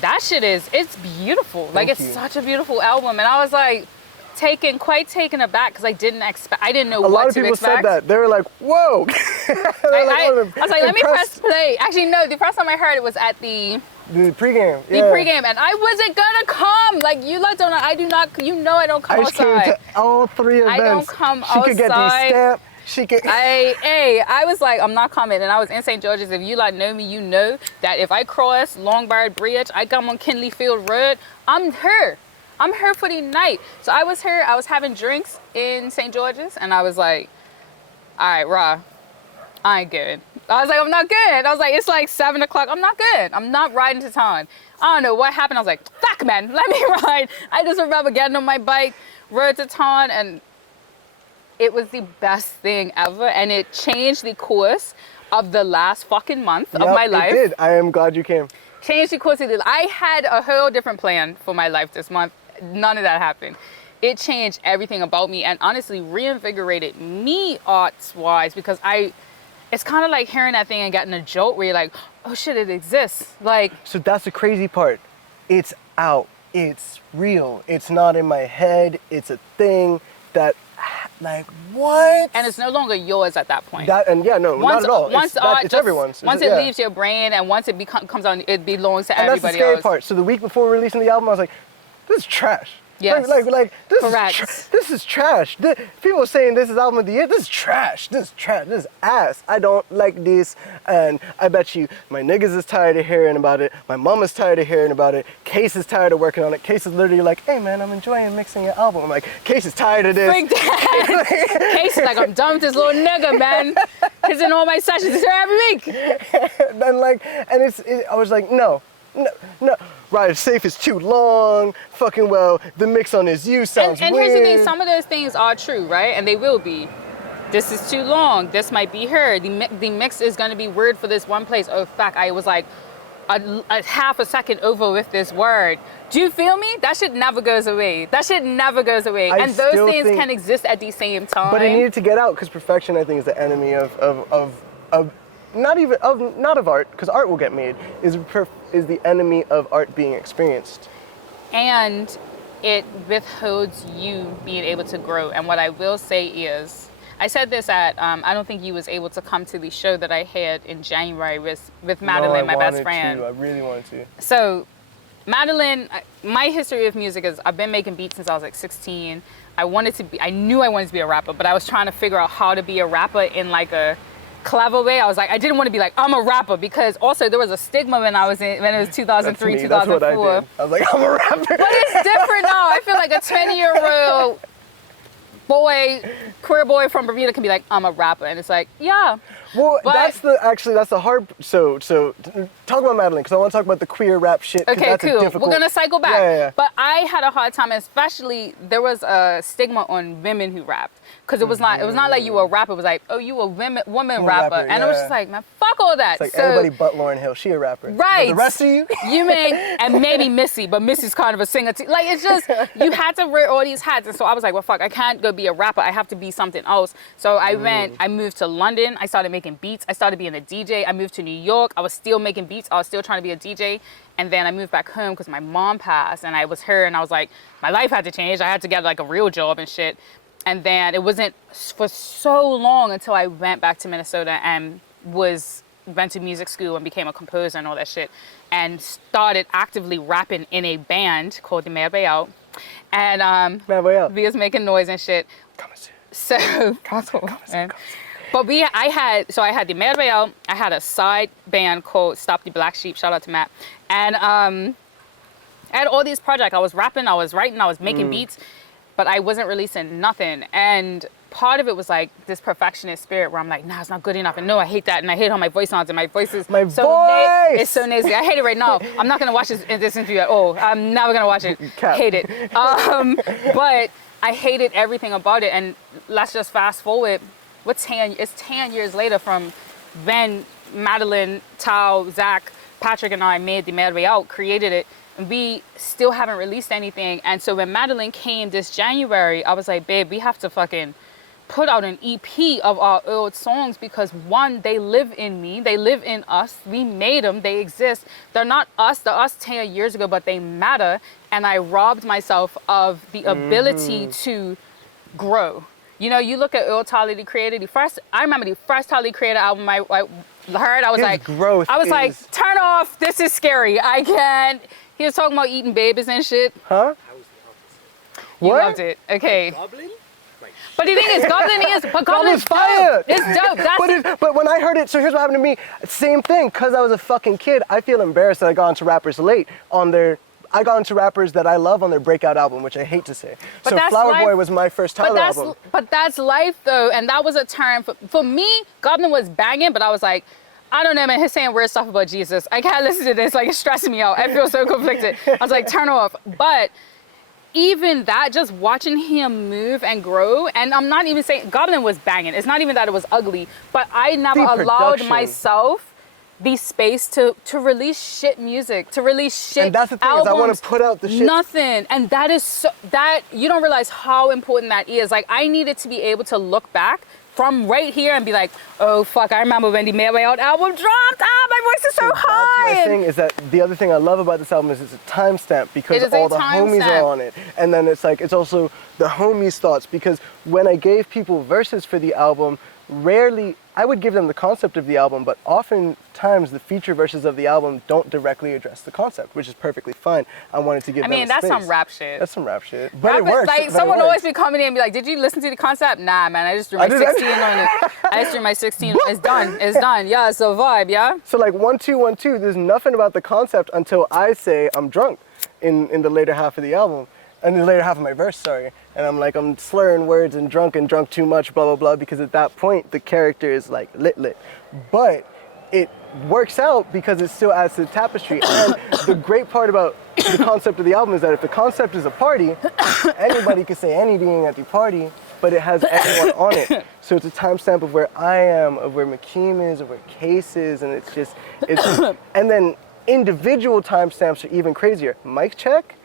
That shit it's beautiful. Like, it's such a beautiful album. And I was like, quite taken aback because I didn't know what to expect. A lot of people said that. They were like, whoa. I was like, let me press play. Actually, no, the first time I heard it was at the pregame. The pregame, and I wasn't gonna come. Like, you lot don't know, I do not, you know I don't come outside. I came to all 3 events. I don't come outside. She could get the stamp. She could. I was like, I'm not coming. And I was in St. George's. If you like know me, you know that if I cross Longbird Bridge, I come on Kinley Field Road, I'm here. I'm here for the night. So I was here. I was having drinks in St. George's, and I was like, all right, Ra, I ain't good. I was like, I'm not good. I was like, it's like 7 o'clock. I'm not good. I'm not riding to town. I don't know what happened. I was like, fuck, man, let me ride. I just remember getting on my bike, rode to town, and it was the best thing ever. And it changed the course of the last fucking month of my life. It did. I am glad you came. Changed the course of the, I had a whole different plan for my life this month. None of that happened. It changed everything about me, and honestly reinvigorated me arts-wise, because it's kind of like hearing that thing and getting a jolt where you're like, oh shit, it exists. Like, so that's the crazy part. It's out. It's real. It's not in my head. It's a thing that, like, what? And it's no longer yours at that point. Not at all. It's everyone's. Once it leaves your brain, and once it comes out, it belongs to everybody else. That's the scary part. So the week before releasing the album, I was like, this is trash. Yes. Like this Correct. This is trash. People saying this is album of the year. This is trash. This is trash. This is ass. I don't like this. And I bet you my niggas is tired of hearing about it. My mama's tired of hearing about it. Case is tired of working on it. Case is literally like, hey man, I'm enjoying mixing your album. I'm like, Case is tired of this. Freak that. Case is like, I'm done with this little nigga, man. He's in all my sessions. He's here every week. I was like, no. Ride Safe is too long. Fucking well, the mix on his You sounds and weird. Here's the thing, some of those things are true, right? And they will be. This is too long. This might be her. The mix is going to be weird for this one place. Oh, fuck, I was like a half a second over with this word. Do you feel me? That shit never goes away. And those things can exist at the same time. But it needed to get out, because perfection, I think, is the enemy of not of art, because art will get made, is the enemy of art being experienced. And it withholds you being able to grow. And what I will say is, I said this at, I don't think you was able to come to the show that I had in January with Madeline, my best friend. I really wanted to. So Madeline, my history of music is I've been making beats since I was like 16. I knew I wanted to be a rapper, but I was trying to figure out how to be a rapper in like a clever way. I was like, I didn't want to be like, I'm a rapper, because also there was a stigma when it was 2003, 2004. That's what I did. I was like, I'm a rapper. But it's different now. I feel like a 20-year-old boy, queer boy from Bermuda can be like, I'm a rapper. And it's like, yeah. Well, but, that's the hard, so talk about Madeline, because I want to talk about the queer rap shit. Okay, that's cool. We're going to cycle back. Yeah. But I had a hard time, especially there was a stigma on women who rapped. Because it was not like you were a rapper. It was like, oh, you a woman rapper. And it was just like, man, fuck all that. It's like everybody but Lauryn Hill, she a rapper. Right. But the rest of you? You and maybe Missy, but Missy's kind of a singer too. Like, it's just, you had to wear all these hats. And so I was like, well, fuck, I can't go be a rapper. I have to be something else. So I moved to London. I started making beats. I started being a DJ. I moved to New York. I was still making beats. I was still trying to be a DJ. And then I moved back home because my mom passed and I was her. And I was like, my life had to change. I had to get like a real job and shit. And then it wasn't for so long until I went back to Minnesota and went to music school and became a composer and all that shit, and started actively rapping in a band called the Mad Way Out. And we was making noise and shit. So but I had the Mad Way Out. I had a side band called Stop the Black Sheep. Shout out to Matt. And I had all these projects. I was rapping, I was writing, I was making beats, but I wasn't releasing nothing. And part of it was like this perfectionist spirit where I'm like, nah, it's not good enough. And no, I hate that. And I hate how my voice sounds. And my voice is it's so nasally. I hate it right now. I'm not going to watch this interview at all. I'm never going to watch it. Hate it. But I hated everything about it. And let's just fast forward. It's 10 years later from when Madeline, Tao, Zach, Patrick, and I made the Mad Way Out, created it. We still haven't released anything. And so when Madeline came this January, I was like, babe, we have to fucking put out an EP of our old songs, because one, they live in me, they live in us, we made them, they exist. They're not us, they're us 10 years ago, but they matter. And I robbed myself of the ability to grow. You know, you look at Earl Tyler, the Creator, I remember the first Tyler, the Creator album I heard, I was like, turn off, this is scary, I can't. He was talking about eating babies and shit. Huh? You what? loved it. Okay. Goblin? Right. But the thing is, Goblin's fire. Dope. It's dope. But when I heard it, so here's what happened to me. Same thing, because I was a fucking kid, I feel embarrassed that I got into rappers late I got into rappers that I love on their breakout album, which I hate to say. But so Flower Boy was my first Tyler album. But that's life though, and that was a term for me. Goblin was banging, but I was like, I don't know, man, he's saying weird stuff about Jesus. I can't listen to this, like it's stressing me out. I feel so conflicted. I was like, turn off. But even that, just watching him move and grow, and I'm not even saying, Goblin was banging. It's not even that it was ugly, but I never allowed myself the space to release shit music, to release shit And that's the thing, albums, is I want to put out the shit. Nothing. And that is that you don't realize how important that is. Like, I needed to be able to look back from right here and be like, oh fuck, I remember when the Mad Way Out album dropped. My voice is so high. That's my thing, is that the other thing I love about this album is it's a timestamp, because all the homies are on it. And then it's like, it's also the homies' thoughts, because when I gave people verses for the album, rarely, I would give them the concept of the album, but oftentimes the feature verses of the album don't directly address the concept, which is perfectly fine. I wanted to give them that's space. some rap shit. That's some rap shit. But it works. Like, someone always be coming in and be like, did you listen to the concept? Nah, man, I just threw my 16 on it. I just threw my 16. It's done. It's done. Yeah, it's a vibe, yeah? So like 1 2 1 2, there's nothing about the concept until I say I'm drunk in the later half of the album. And the later half of my verse, sorry. And I'm like, I'm slurring words and drunk too much, blah, blah, blah, because at that point, the character is like lit. But it works out because it still adds to the tapestry. And the great part about the concept of the album is that if the concept is a party, anybody can say anything at the party, but it has everyone on it. So it's a timestamp of where I am, of where McKeem is, of where Case is, and it's and then individual timestamps are even crazier. Mic check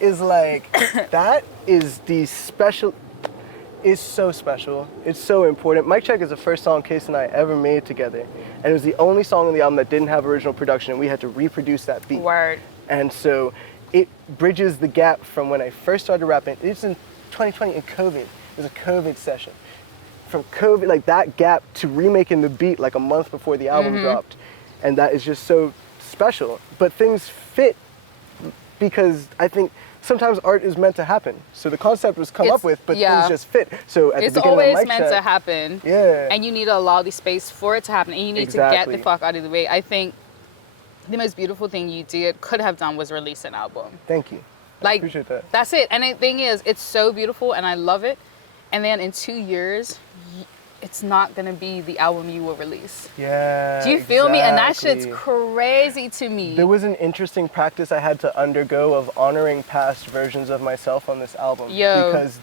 is like, that is the special, is so special. It's so important. Mic Check is the first song Case and I ever made together. And it was the only song on the album that didn't have original production, and we had to reproduce that beat. Word. And so it bridges the gap from when I first started rapping. It's in 2020 in COVID. It was a COVID session. From COVID, like that gap to remaking the beat like a month before the album dropped. And that is just so special. But things fit because I think sometimes art is meant to happen. So the concept was come up with, but things just fit. So at it's the beginning always of the mic meant check, to happen. Yeah. And you need to allow the space for it to happen. And you need to get the fuck out of the way. I think the most beautiful thing you could have done was release an album. Thank you. I appreciate that. That's it. And the thing is, it's so beautiful and I love it. And then in 2 years, it's not gonna be the album you will release. Yeah. Do you feel me? And that shit's crazy to me. There was an interesting practice I had to undergo of honoring past versions of myself on this album. Yo. Because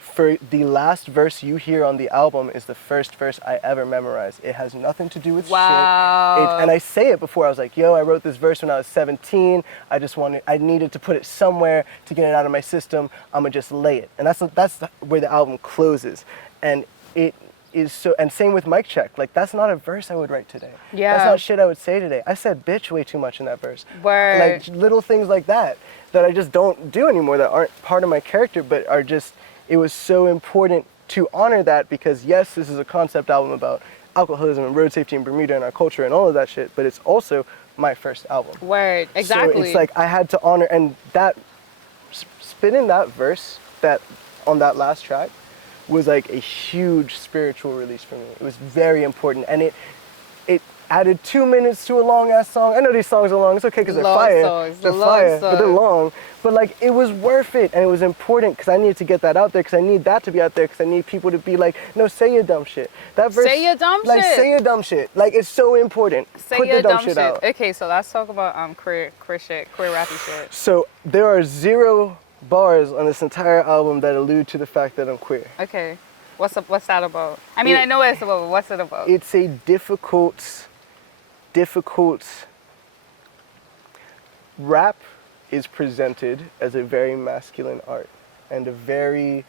for the last verse you hear on the album is the first verse I ever memorized. It has nothing to do with shit. And I say it before, I was like, yo, I wrote this verse when I was 17. I needed to put it somewhere to get it out of my system. I'ma just lay it. And that's where the album closes. And it is so, and same with Mic Check. Like, that's not a verse I would write today. Yeah. That's not shit I would say today. I said bitch way too much in that verse. Word. Like, little things like that I just don't do anymore, that aren't part of my character, but are just, it was so important to honor that because, yes, this is a concept album about alcoholism and road safety in Bermuda and our culture and all of that shit, but it's also my first album. Word, exactly. So it's like I had to honor, and that, spitting that verse on that last track was like a huge spiritual release for me. It was very important, and it added 2 minutes to a long ass song. I know these songs are long. It's okay because they're fire. They're fire, but they're long. But like, it was worth it, and it was important because I needed to get that out there. Because I need that to be out there. Because I need people to be like, no, say your dumb shit. That verse, say your dumb like, shit. say your dumb shit. Like, it's so important. Say Put your the dumb dumb shit out. Okay, so let's talk about queer rappy shit. So there are 0 bars on this entire album that allude to the fact that I'm queer. Okay, what's that about? I mean, I know what it's about, but what's it about? It's a difficult. Rap is presented as a very masculine art, and an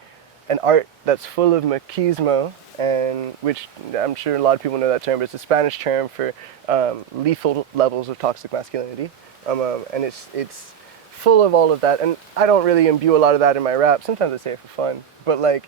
art that's full of machismo, and which I'm sure a lot of people know that term, but it's a Spanish term for lethal levels of toxic masculinity, and it's full of all of that. And I don't really imbue a lot of that in my rap. Sometimes I say it for fun, but like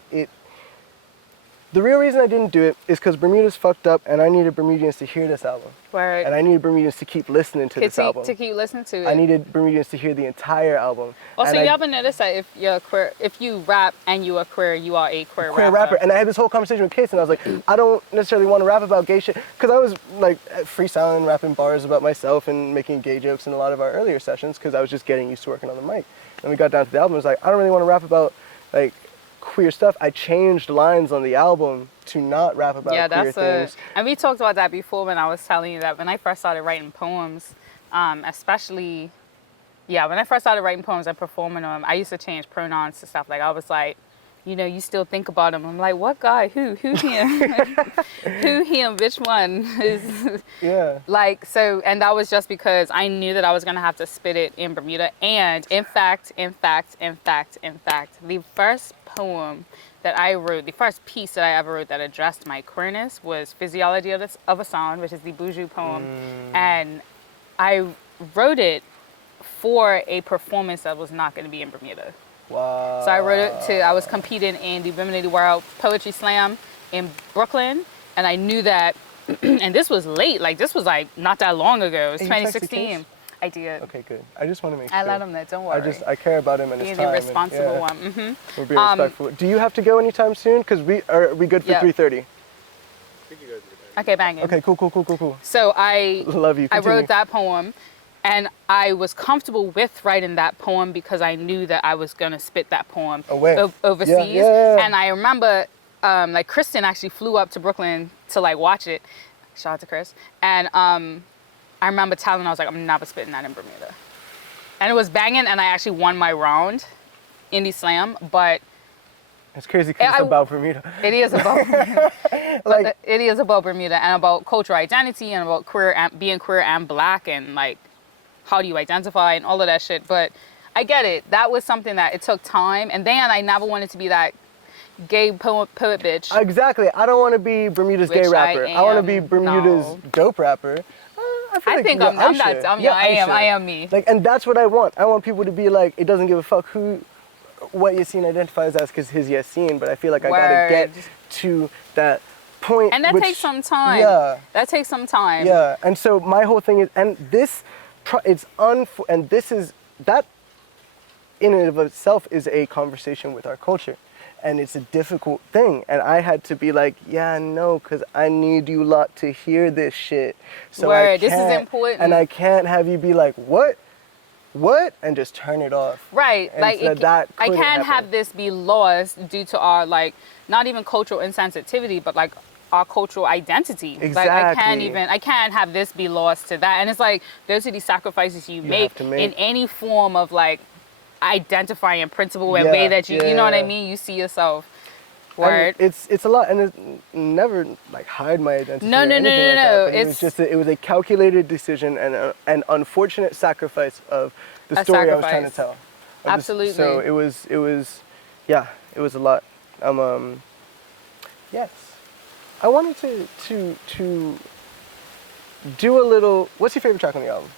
the real reason I didn't do it is because Bermuda's fucked up, and I needed Bermudians to hear this album. Word. And I needed Bermudians to keep listening to this album. To keep listening to it. I needed Bermudians to hear the entire album. Also, you haven't noticed that if you're queer, if you rap and you are queer, you are a queer rapper. And I had this whole conversation with kids, and I was like, I don't necessarily want to rap about gay shit, because I was like freestyling, rapping bars about myself and making gay jokes in a lot of our earlier sessions, because I was just getting used to working on the mic. And we got down to the album, I was like, I don't really want to rap about like queer stuff. I changed lines on the album to not rap about queer things. And we talked about that before when I was telling you that when I first started writing poems, when I first started writing poems and performing them, I used to change pronouns to stuff. Like, I was like, you know, you still think about him. I'm like, what guy? Who him? Who him? Which one? Yeah. Like, so, and that was just because I knew that I was going to have to spit it in Bermuda. And in fact, the first poem that I wrote, the first piece that I ever wrote that addressed my queerness was Physiology of a Sound, which is the Buju poem. And I wrote it for a performance that was not going to be in Bermuda. Wow. So I wrote it I was competing in the Women of the World Poetry Slam in Brooklyn, and I knew that, and this was late, like this was like not that long ago, it was 2016. I did. Okay, good. I just want to make sure. I let him know, don't worry. I care about him and his time. Being the responsible one. We're being respectful. Do you have to go anytime soon? Because are we good for 3:30? Okay, banging. Okay, cool. So I love you. Continue. I wrote that poem, and I was comfortable with writing that poem because I knew that I was going to spit that poem overseas. Yeah. And I remember, like, Kristen actually flew up to Brooklyn to, like, watch it. Shout out to Chris. And I remember telling her, I was like, I'm never spitting that in Bermuda. And it was banging, and I actually won my round in the slam, but... It's crazy because it's about Bermuda. It is about Bermuda. Like, it is about Bermuda and about cultural identity and about being queer and black and, like, how do you identify and all of that shit. But I get it. That was something that it took time. And then I never wanted to be that gay poet bitch. Exactly. I don't want to be Bermuda's gay rapper. I want to be Bermuda's dope rapper. feel I like think you're I'm not. Aisha. I Aisha. am me. Like, and that's what I want. I want people to be like, it doesn't give a fuck what Yassine identifies as because his Yassine, but I feel like I gotta get Word. to that point. And that which, takes some time. Yeah. That takes some time. Yeah. And so my whole thing is, and this, and this is, that in and of itself is a conversation with our culture. And it's a difficult thing. And I had to be like, yeah, no, because I need you lot to hear this shit. So Word, this is important. And I can't have you be like, what? And just turn it off. Right. And Like, so that I couldn't can't happen. have this be lost due to our, like, not even cultural insensitivity, but like our cultural identity. Like, Exactly. I can't have this be lost to that. And it's like, those are these sacrifices you make have to make. in any form of like identifying principle and way that you know what I mean? You see yourself. Word. And it's a lot, and it's never like hide my identity. No, or no, no, anything no, like no. That, but it was just it was a calculated decision and an unfortunate sacrifice of the A story I was trying to sacrifice. tell. Absolutely. So it was yeah, it was a lot. Yes, I wanted to do a little. What's your favorite track on the album?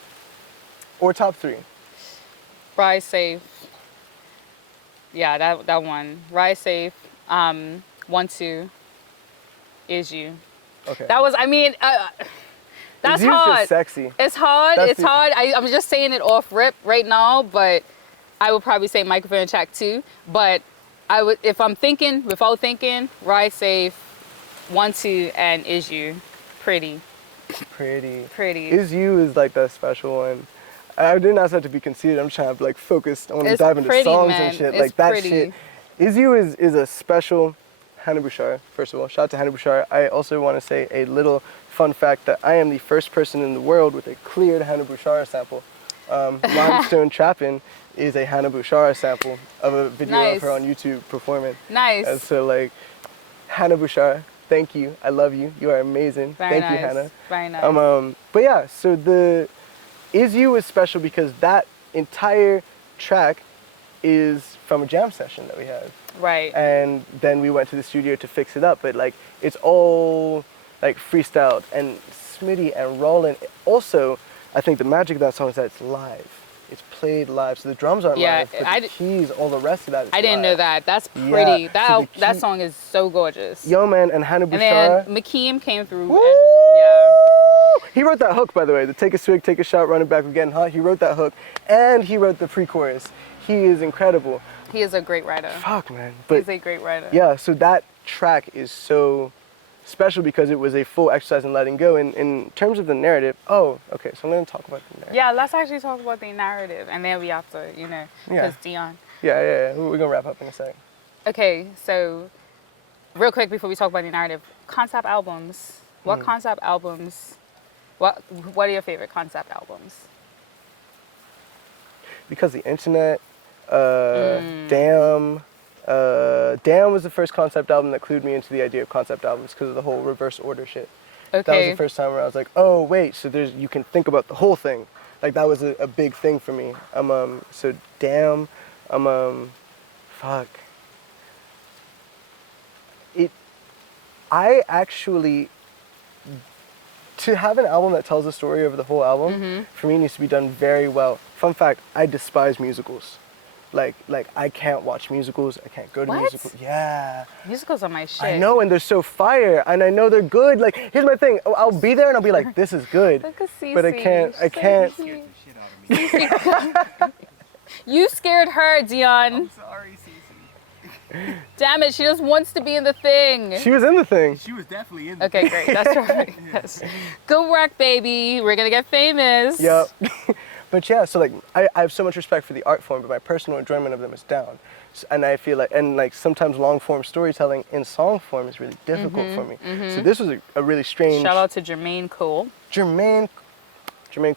Or top 3? Ride Safe. Yeah, that one. Ride Safe. 1, 2. Is You. Okay. That was, I mean, that's Is You's hard. just sexy. It's hard. That's It's the- hard. I'm just saying it off rip right now, but I would probably say Microphone Track 2. But I would, without thinking, Ride Safe, 1, 2, and Is You. Pretty. Pretty. Is You is like that special one. I didn't ask that to be conceited. I'm trying to like focus. I want to It's dive into pretty, songs man. and shit. It's like that pretty. shit. Is You is a special Hannah Bouchard, first of all. Shout out to Hannah Bouchard. I also want to say a little fun fact that I am the first person in the world with a cleared Hannah Bouchard sample. Limestone Trappin' is a Hannah Bouchard sample of a video Nice. of her on YouTube performing. Nice. And so like, Hannah Bouchard, thank you. I love you. You are amazing. Very thank you, nice. Hannah. Very nice. But yeah, so the Is You is special because that entire track is from a jam session that we had. Right. And then we went to the studio to fix it up, but like it's all like freestyled and Smitty and Roland. Also, I think the magic of that song is that it's live. It's played live, so the drums aren't Yeah, live, but the keys, all the rest of that is I didn't know live. that. That's Yeah, pretty. so the That key- song is so gorgeous. Yo, man, and Hannah And then Bouchard. McKeem came through. Woo! And, yeah. He wrote that hook, by the way, the take a swig, take a shot, running back, we're getting hot. He wrote that hook, and he wrote the pre-chorus. He is incredible. He is a great writer. Fuck, man. But He's a great writer. yeah, so that track is so special because it was a full exercise in letting go. In terms of the narrative, okay, so I'm going to talk about the narrative. Yeah, let's actually talk about the narrative. And then we have to, Yeah. because Dion. Yeah. We're going to wrap up in a sec. Okay, so real quick before we talk about the narrative, concept albums. What concept albums, what are your favorite concept albums? Because the internet, Damn was the first concept album that clued me into the idea of concept albums because of the whole reverse order shit. That was Okay. the first time where I was like, oh wait, so you can think about the whole thing. Like that was a big thing for me. So Damn, fuck. I actually, to have an album that tells the story of the whole album, for me needs to be done very well. Fun fact, I despise musicals. Like I can't watch musicals. I can't go to What? musicals. Yeah. Musicals are my shit. I know, and they're so fire, and I know they're good. Like, here's my thing. I'll be there and I'll be like, this is good. Look at Cece. But I can't. Scared the shit out of me. You scared her, Dion. I'm sorry, Cece. Damn it, she just wants to be in the thing. She was in the thing. She was definitely in the Okay, great. That's right. Yes. Good work, baby. We're gonna get famous. Yep. But yeah, so like, I have so much respect for the art form, but my personal enjoyment of them is down. And I feel like, sometimes long form storytelling in song form is really difficult for me. So this was a really strange. Shout out to Jermaine Cole. Jermaine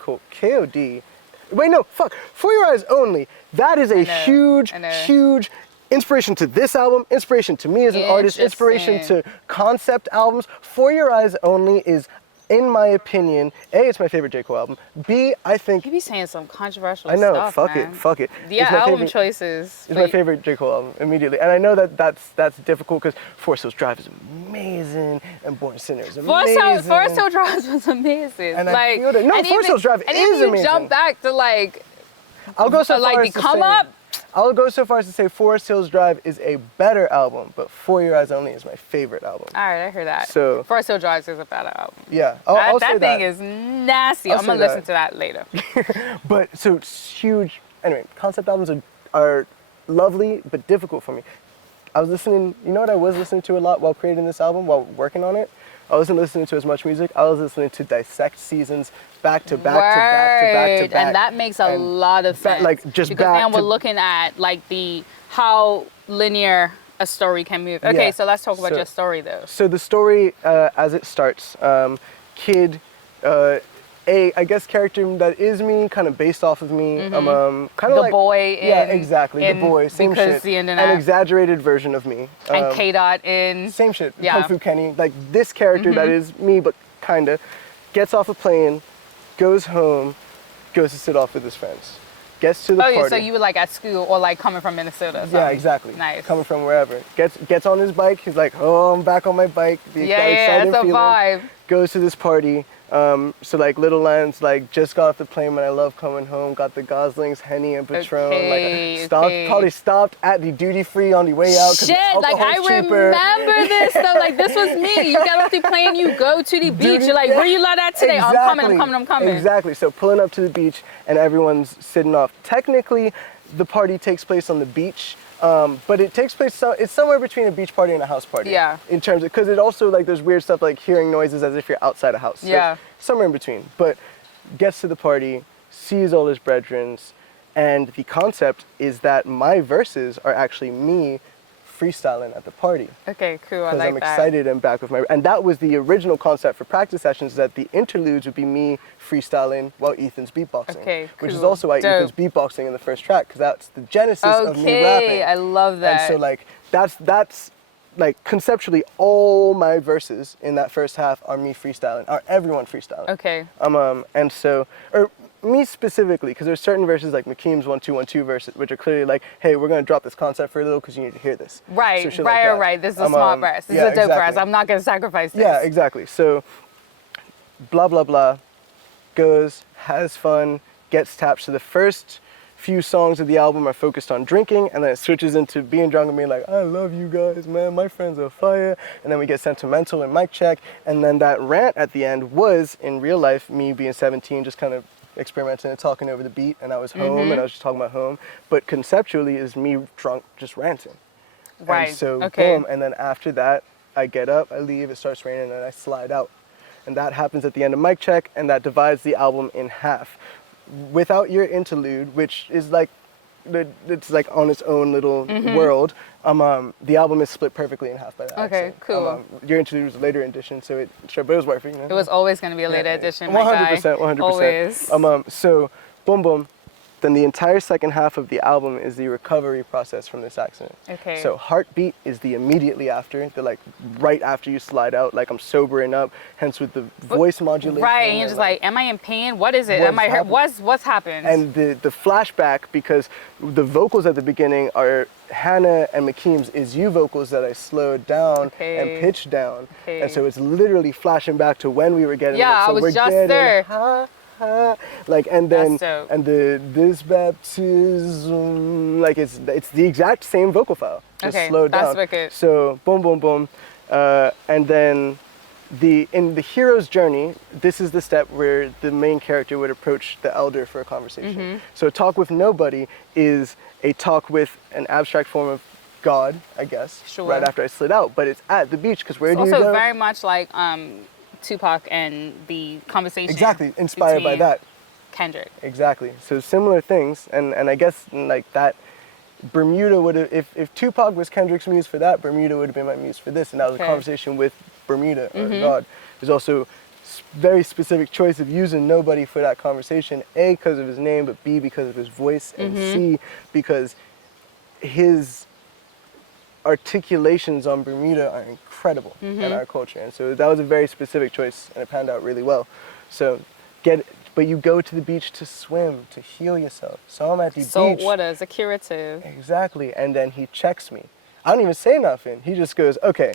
Cole, KOD. Wait, no, fuck. For Your Eyes Only. That is a know, I know. huge inspiration to this album, inspiration to me as an artist, inspiration to Interesting. concept albums. For Your Eyes Only is in my opinion, A, it's my favorite J. Cole album. B, I think You be saying some controversial I know. stuff, Fuck man. it. Fuck it. Yeah, It's my album favorite- choices. It's my favorite J. Cole album immediately, and I know that's difficult because Forest Hills Drive is amazing and Born Sinner is amazing. Forest Hill Drive was amazing. And I like, feel that- no, and Forest Hills Drive and is if you amazing. jump back to like I'll go so like far the as to come say, up. I'll go so far as to say Forest Hills Drive is a better album, but For Your Eyes Only is my favorite album. All right, I hear that. So- Forest Hill Drive is a better album. Yeah, I'll say that thing that. is nasty. I'll I'm gonna say listen that. to that later. But so it's huge. Anyway, concept albums are lovely but difficult for me. I was listening. You know what I was listening to a lot while creating this album, while working on it. I wasn't listening to as much music. I was listening to dissect seasons back to back to back to back to back. And that makes a And lot of sense. like, just because back now we're to- looking at like how linear a story can move. Okay, Yeah. so let's talk about So- your story though. So the story, as it starts, kid, I guess character that is me, kind of based off of me. Kind of Mm-hmm. The like boy yeah, in- exactly, in the boy, same Because shit, the an internet. exaggerated version of me. And K-Dot in Same shit. Yeah. Kung Fu Kenny, like this character that is me, but kinda, gets off a plane, goes home, goes to sit off with his friends, gets to the Oh party. yeah, so you were like at school or like coming from Minnesota or something. Yeah, exactly. Nice. Coming from wherever. Gets on his bike. He's like, oh, I'm back on my bike. The Yeah, exciting it's a feeling. vibe. Goes to this party. So like little lines like just got off the plane when I love coming home. Got the Goslings, Henny and Patron. Okay, like stopped, okay. probably stopped at the duty free on the way out. 'Cause Shit, the like I alcohol's cheaper. remember this though. Like this was me. You get off the plane, you go to the beach. Duty- You're like, where you lot at today? Exactly. I'm coming. Exactly. So pulling up to the beach and everyone's sitting off. Technically, the party takes place on the beach, but it takes place. It's somewhere between a beach party and a house party. Yeah. In terms of, because it also like there's weird stuff like hearing noises as if you're outside a house. So Yeah. somewhere in between. But gets to the party, sees all his brethrens, and the concept is that my verses are actually me freestyling at the party. Okay, cool. I Because like I'm that. excited and back with my, and that was the original concept for practice sessions, that the interludes would be me freestyling while Ethan's beatboxing. Okay, Which is cool. also why Dope. Ethan's beatboxing in the first track, because that's the genesis of me rapping. Okay, I love that. And so like that's like conceptually all my verses in that first half are me freestyling, are everyone freestyling. Okay. And so, or me specifically, because there's certain verses like McKeem's 1-2-1-2 verses, which are clearly like, hey, we're gonna drop this concept for a little because you need to hear this. Right, So shit like that. right. This is a smart verse. This is a dope exactly. verse. I'm not gonna sacrifice this. Yeah, exactly. So, blah blah blah, goes, has fun, gets tapped. So the first few songs of the album are focused on drinking, and then it switches into being drunk and being like, I love you guys, man, my friends are fire. And then we get sentimental and mic check, and then that rant at the end was, in real life, me being 17, just kind of experimenting and talking over the beat, and I was home, and I was just talking about home. But conceptually is me drunk, just ranting. Right. And so okay. boom, and then after that, I get up, I leave, it starts raining, and I slide out. And that happens at the end of mic check, and that divides the album in half. Without your interlude, which is like, it's like on its own little world, the album is split perfectly in half by that. Okay, accent. cool. Your interlude was a later edition, so it but it was worth it. You know? It was always gonna be a later edition. my guy. 100%, 100%. Always. So, boom, boom. Then the entire second half of the album is the recovery process from this accident. Okay. So Heartbeat is the immediately after, the like right after you slide out, like I'm sobering up, hence with the voice modulation. Right, and you're just like, am I in pain? What is it? Am I hurt? What's happened? And the flashback, because the vocals at the beginning are Hannah and McKeem's Is You vocals that I slowed down Okay. and pitched down. Okay. And so it's literally flashing back to when we were getting Yeah, it. So I was we're just getting there. ha, ha, like, and then That's dope. and this baptism, like it's the exact same vocal file, just Okay, slowed that's down. wicked. So boom, boom, boom, and then in the hero's journey, this is the step where the main character would approach the elder for a conversation. Mm-hmm. So a talk with nobody is a talk with an abstract form of God, I guess. Sure. Right after I slid out, but it's at the beach, because where It's do you also go? very much like Tupac and the conversation. Exactly, inspired by between that. Kendrick. Exactly. So similar things, and I guess like that, Bermuda would have, if Tupac was Kendrick's muse for that, Bermuda would have been my muse for this, and that was Okay. a conversation with Bermuda or God. There's also very specific choice of using nobody for that conversation. A, because of his name, but B, because of his voice, and C, because his articulations on Bermuda are incredible in our culture, and so that was a very specific choice, and it panned out really well. So but you go to the beach to swim, to heal yourself. So I'm at the Salt beach. water is a curative. Exactly, and then he checks me. I don't even say nothing. He just goes, okay.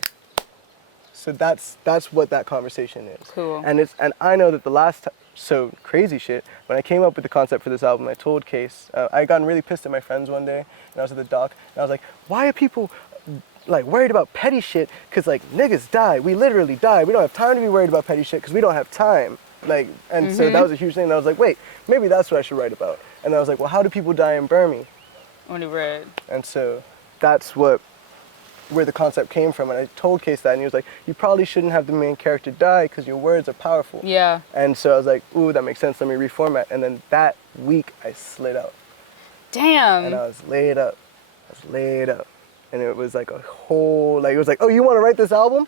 So that's what that conversation is. Cool. And I know that the last time, so crazy shit, when I came up with the concept for this album, I told Case, I got really pissed at my friends one day, and I was at the dock, and I was like, why are people like worried about petty shit? Cause like niggas die, we literally die. We don't have time to be worried about petty shit because we don't have time. Like, and so that was a huge thing. And I was like, wait, maybe that's what I should write about. And I was like, well, how do people die in Burmese? Only red. And so that's where the concept came from. And I told Case that, and he was like, you probably shouldn't have the main character die because your words are powerful. Yeah. And so I was like, ooh, that makes sense. Let me reformat. And then that week I slid out. Damn. And I was laid up. And it was like a whole, like, it was like, oh, you want to write this album?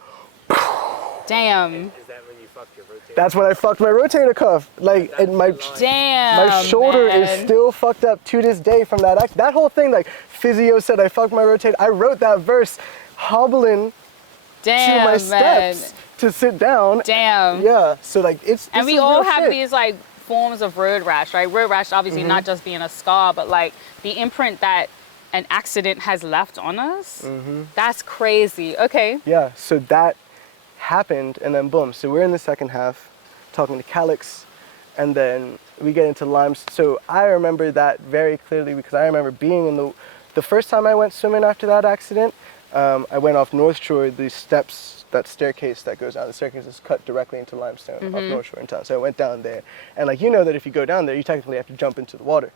Damn. Is that when you fucked your rotator? That's when I fucked my rotator cuff. Like, and my Damn. shoulder man. is still fucked up to this day from that act. That whole thing, like, physio said I fucked my rotator. I wrote that verse hobbling Damn, to my man. steps to sit down. Damn. Yeah, so like, And we all have these like forms of road rash, right? Road rash obviously not just being a scar, but like the imprint that an accident has left on us. That's crazy. Okay. Yeah, so that happened, and then boom. So we're in the second half, talking to Calix, and then we get into Limes. So I remember that very clearly because I remember being in the first time I went swimming after that accident. I went off North Shore, the steps, that staircase that goes down. The staircase is cut directly into limestone off North Shore in town. So I went down there, and like, you know that if you go down there, you technically have to jump into the water.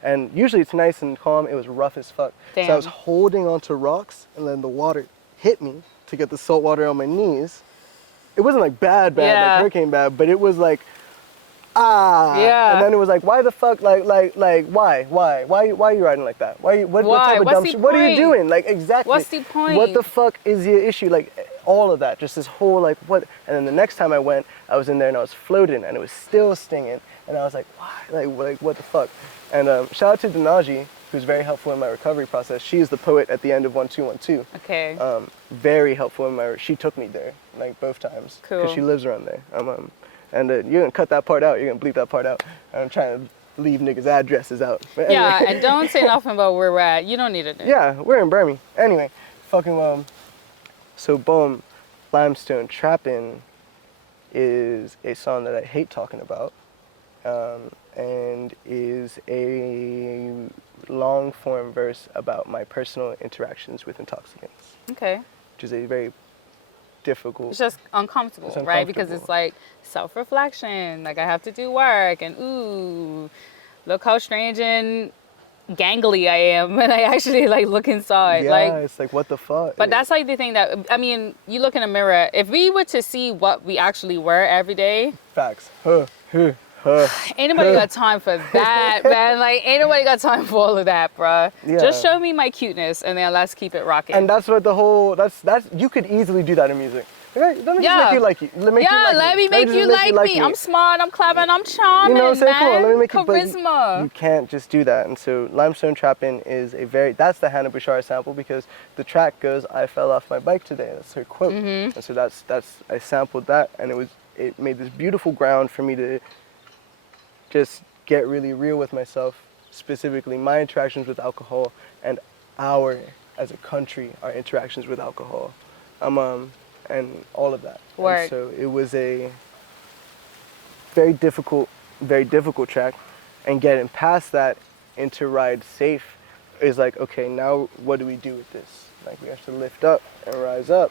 And usually it's nice and calm. It was rough as fuck. Damn. So I was holding onto rocks, and then the water hit me to get the salt water on my knees. It wasn't like bad, like hurricane bad, but it was like, Yeah. And then it was like, why the fuck, why are you riding like that? What type of What's dumb the shit? What are you point? doing? Like, exactly. What's the point? What the fuck is your issue? Like, all of that, just this whole, like, what? And then the next time I went, I was in there and I was floating, and it was still stinging, and I was like, why? Like what the fuck? And shout out to Danaji, who's very helpful in my recovery process. She's the poet at the end of 1212. Okay. Very helpful in she took me there, like, both times. Cool. Because she lives around there. And you're gonna cut that part out. You're gonna bleep that part out. I'm trying to leave niggas' addresses out. But Yeah, anyway. and don't say nothing about where we're at. You don't need it. Yeah, we're in Birmingham. Anyway, fucking so boom, Limestone Trappin' is a song that I hate talking about, and is a long form verse about my personal interactions with intoxicants, Okay. which is a very difficult. It's just uncomfortable, It's right? Because uncomfortable. it's like self-reflection. Like I have to do work, and ooh, look how strange and gangly I am when I actually like look inside. Yeah, Like, it's like, what the fuck? but that's like the thing that, I mean, you look in a mirror. If we were to see what we actually were every day, Facts. ain't nobody got time for that, man. Like, ain't nobody got time for all of that, bruh. Yeah. Just show me my cuteness, and then let's keep it rocking. And that's what the whole, that's you could easily do that in music. Okay, let me just make you like you. Let me make you like me. I'm smart, I'm clever, and I'm charming, You know what I'm saying? man. Come on, let me make you. Charisma. You can't just do that. And so Limestone Trappin' is that's the Hannah Bashar sample, because the track goes, I fell off my bike today. That's her quote. And so that's I sampled that, and it made this beautiful ground for me to just get really real with myself, specifically my interactions with alcohol and as a country, our interactions with alcohol. And all of that. Word. And so it was a very difficult track, and getting past that into Ride Safe is like, okay, now what do we do with this? Like, we have to lift up and rise up.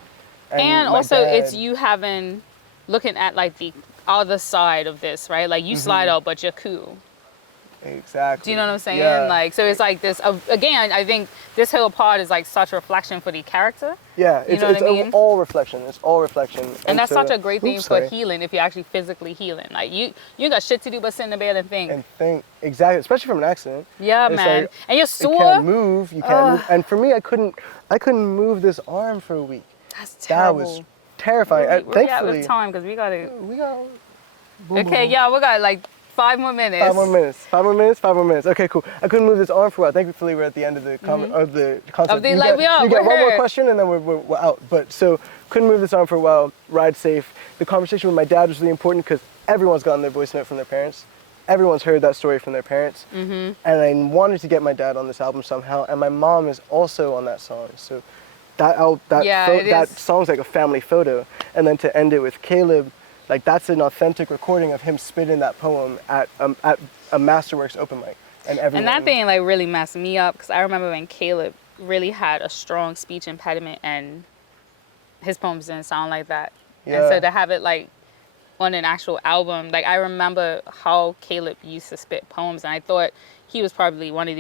And my also, it's dad- you looking at like the other side of this, right? Like you slide out, but you're cool. Exactly. Do you know what I'm saying? Yeah. Like, so it's like this, again, I think this whole part is like such reflection for the character. Yeah, You it's, know what it's I mean? all reflection. It's all reflection. And that's so- such a great thing Oops, for sorry. healing if you're actually physically healing. Like you ain't got shit to do but sit in the bed and think. And think, exactly, especially from an accident. Yeah, It's man. like, And you're You sore. can't move. You can't move. And for me, I couldn't move this arm for a week. That's That terrible. was terrifying. Where we at Thankfully, with time? Because we got to. we got. Okay, yeah, we got like 5 more minutes. 5 more minutes. 5 more minutes. 5 more minutes. Okay, cool. I couldn't move this on for a while. Thankfully, we're at the end of the of the concept. We are. You We're got one more here. question, and then we're out. But so couldn't move this on for a while. Ride safe. The conversation with my dad was really important because everyone's gotten their voice note from their parents. Everyone's heard that story from their parents. And I wanted to get my dad on this album somehow, and my mom is also on that song. So that song's like a family photo. And then to end it with Caleb, like that's an authentic recording of him spitting that poem at a Masterworks open mic. And that thing like really messed me up because I remember when Caleb really had a strong speech impediment and his poems didn't sound like that. Yeah. And so to have it like on an actual album, like I remember how Caleb used to spit poems, and I thought he was probably one of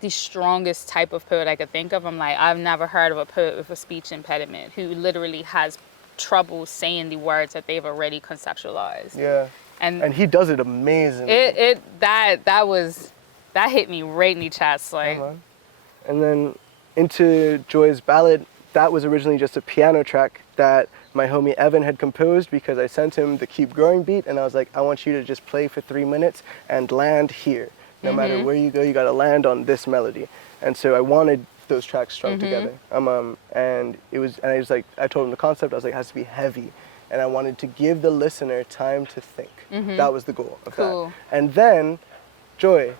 the strongest type of poet I could think of. I'm like, I've never heard of a poet with a speech impediment who literally has trouble saying the words that they've already conceptualized. Yeah. And he does it amazingly. That hit me right in the chest, like. And then into Joy's ballad, that was originally just a piano track that my homie Evan had composed because I sent him the Keep Growing beat, and I was like, I want you to just play for 3 minutes and land here. No matter where you go, you gotta land on this melody. And so I wanted those tracks strung together. And I was like, I told him the concept. I was like, it has to be heavy, and I wanted to give the listener time to think. That was the goal of that. And then Joy,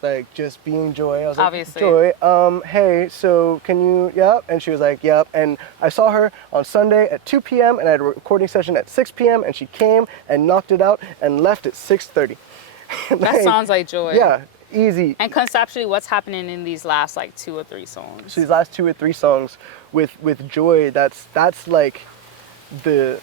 like just being Joy. I was Obviously. like, Joy, hey, so can you, yep? And she was like, yep. And I saw her on Sunday at 2 p.m. and I had a recording session at 6 p.m. and she came and knocked it out and left at 6:30. That sounds like Joy. Yeah, easy. And conceptually, what's happening in these last like 2 or 3 songs? So these last 2 or 3 songs with Joy, that's like the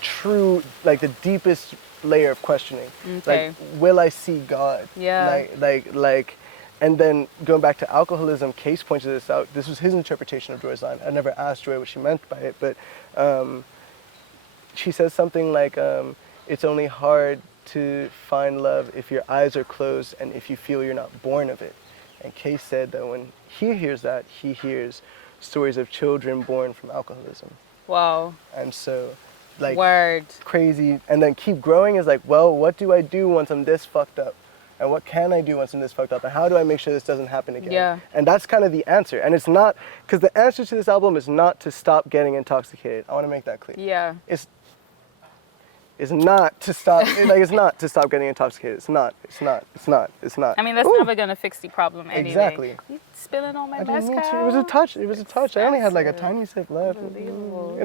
true, like the deepest layer of questioning. Okay. Like, will I see God? Yeah. Like, and then going back to alcoholism, Case pointed this out. This was his interpretation of Joy's line. I never asked Joy what she meant by it, but she says something like, it's only hard to find love if your eyes are closed and if you feel you're not born of it. And Case said that when he hears that, he hears stories of children born from alcoholism. Wow. And so, like, Word. crazy. And then Keep Growing is like, well, what do I do once I'm this fucked up? And what can I do once I'm this fucked up? And how do I make sure this doesn't happen again? Yeah. And that's kind of the answer. And it's not, because the answer to this album is not to stop getting intoxicated. I want to make that clear. Yeah. It's not to stop, it's not to stop getting intoxicated. It's not. I mean, that's never gonna fix the problem anyway. Exactly. You spilling on my I didn't mean mezcal? to. It was a touch. I only had like a tiny sip left. Unbelievable.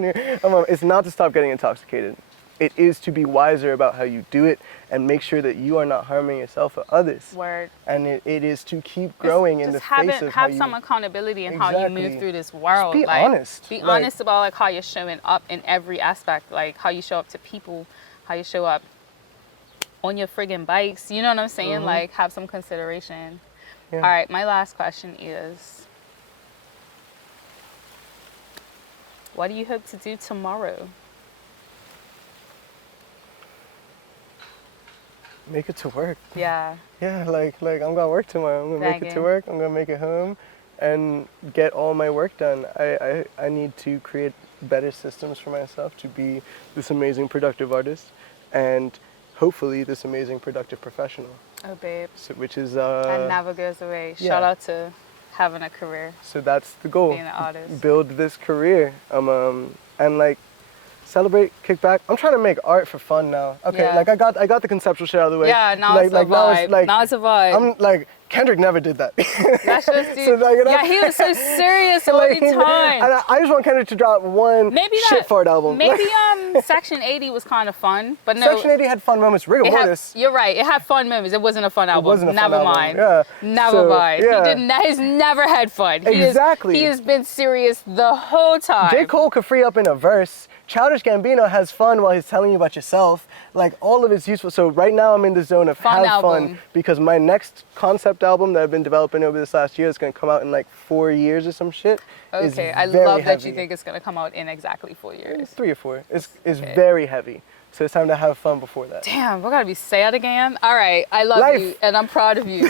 It's not to stop getting intoxicated. It is to be wiser about how you do it and make sure that you are not harming yourself or others. Word. And it is to keep growing in the face of how have you... some accountability in how you move Exactly. through this world. Just be like, honest. Be Like- honest about like how you're showing up in every aspect, like how you show up to people, how you show up on your friggin' bikes. You know what I'm saying? Like, have some consideration. Yeah. All right, my last question is, what do you hope to do tomorrow? Make it to work. Yeah. Yeah, like I'm gonna work tomorrow. I'm gonna make it to Banging. work. I'm gonna make it home and get all my work done. I need to create better systems for myself to be this amazing productive artist and hopefully this amazing productive professional. Oh, babe. So, which is That never goes away. yeah. Shout out to having a career, so that's the goal. being an artist. Build this career. And like celebrate, kick back. I'm trying to make art for fun now. Okay, Yeah. like I got the conceptual shit out of the way. Yeah, now like, it's a like, vibe. Now it's a vibe. I'm like Kendrick never did that. That's just So, like, you know- yeah, he was so serious all Like, the time. And I just want Kendrick to drop one Maybe shit that fart album. Maybe Section 80 was kind of fun, but no. Section 80 had fun moments. Rigor it had- Mortis. you're right. It had fun moments. It wasn't a fun album. wasn't a fun Never album, mind. yeah. Never So, mind. yeah. He's never had fun. Exactly. He has been serious the whole time. J. Cole could free up in a verse. Childish Gambino has fun while he's telling you about yourself. Like, all of it's useful. So right now I'm in the zone of Fun have album. fun because my next concept album that I've been developing over this last year is going to come out in like 4 years or some shit. is Okay, I very love that you heavy. think it's gonna come out in exactly 4 years. 3 or 4. It's Okay. very heavy. So it's time to have fun before that. Damn, we're gonna be sad again. All right, I love Life. you and I'm proud of you.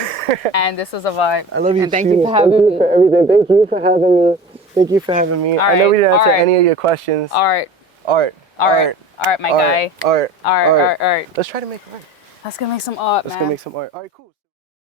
And this was a vibe. I love you And thank too. you for having me. for everything. Thank you for having me. Thank you for having me. All I know we right, didn't answer all right. any of your questions. Art. Art. All right. Art, my Art, guy. art, Art. Let's try to make art. Let's go make some art, Let's man. go make some art. All right, cool.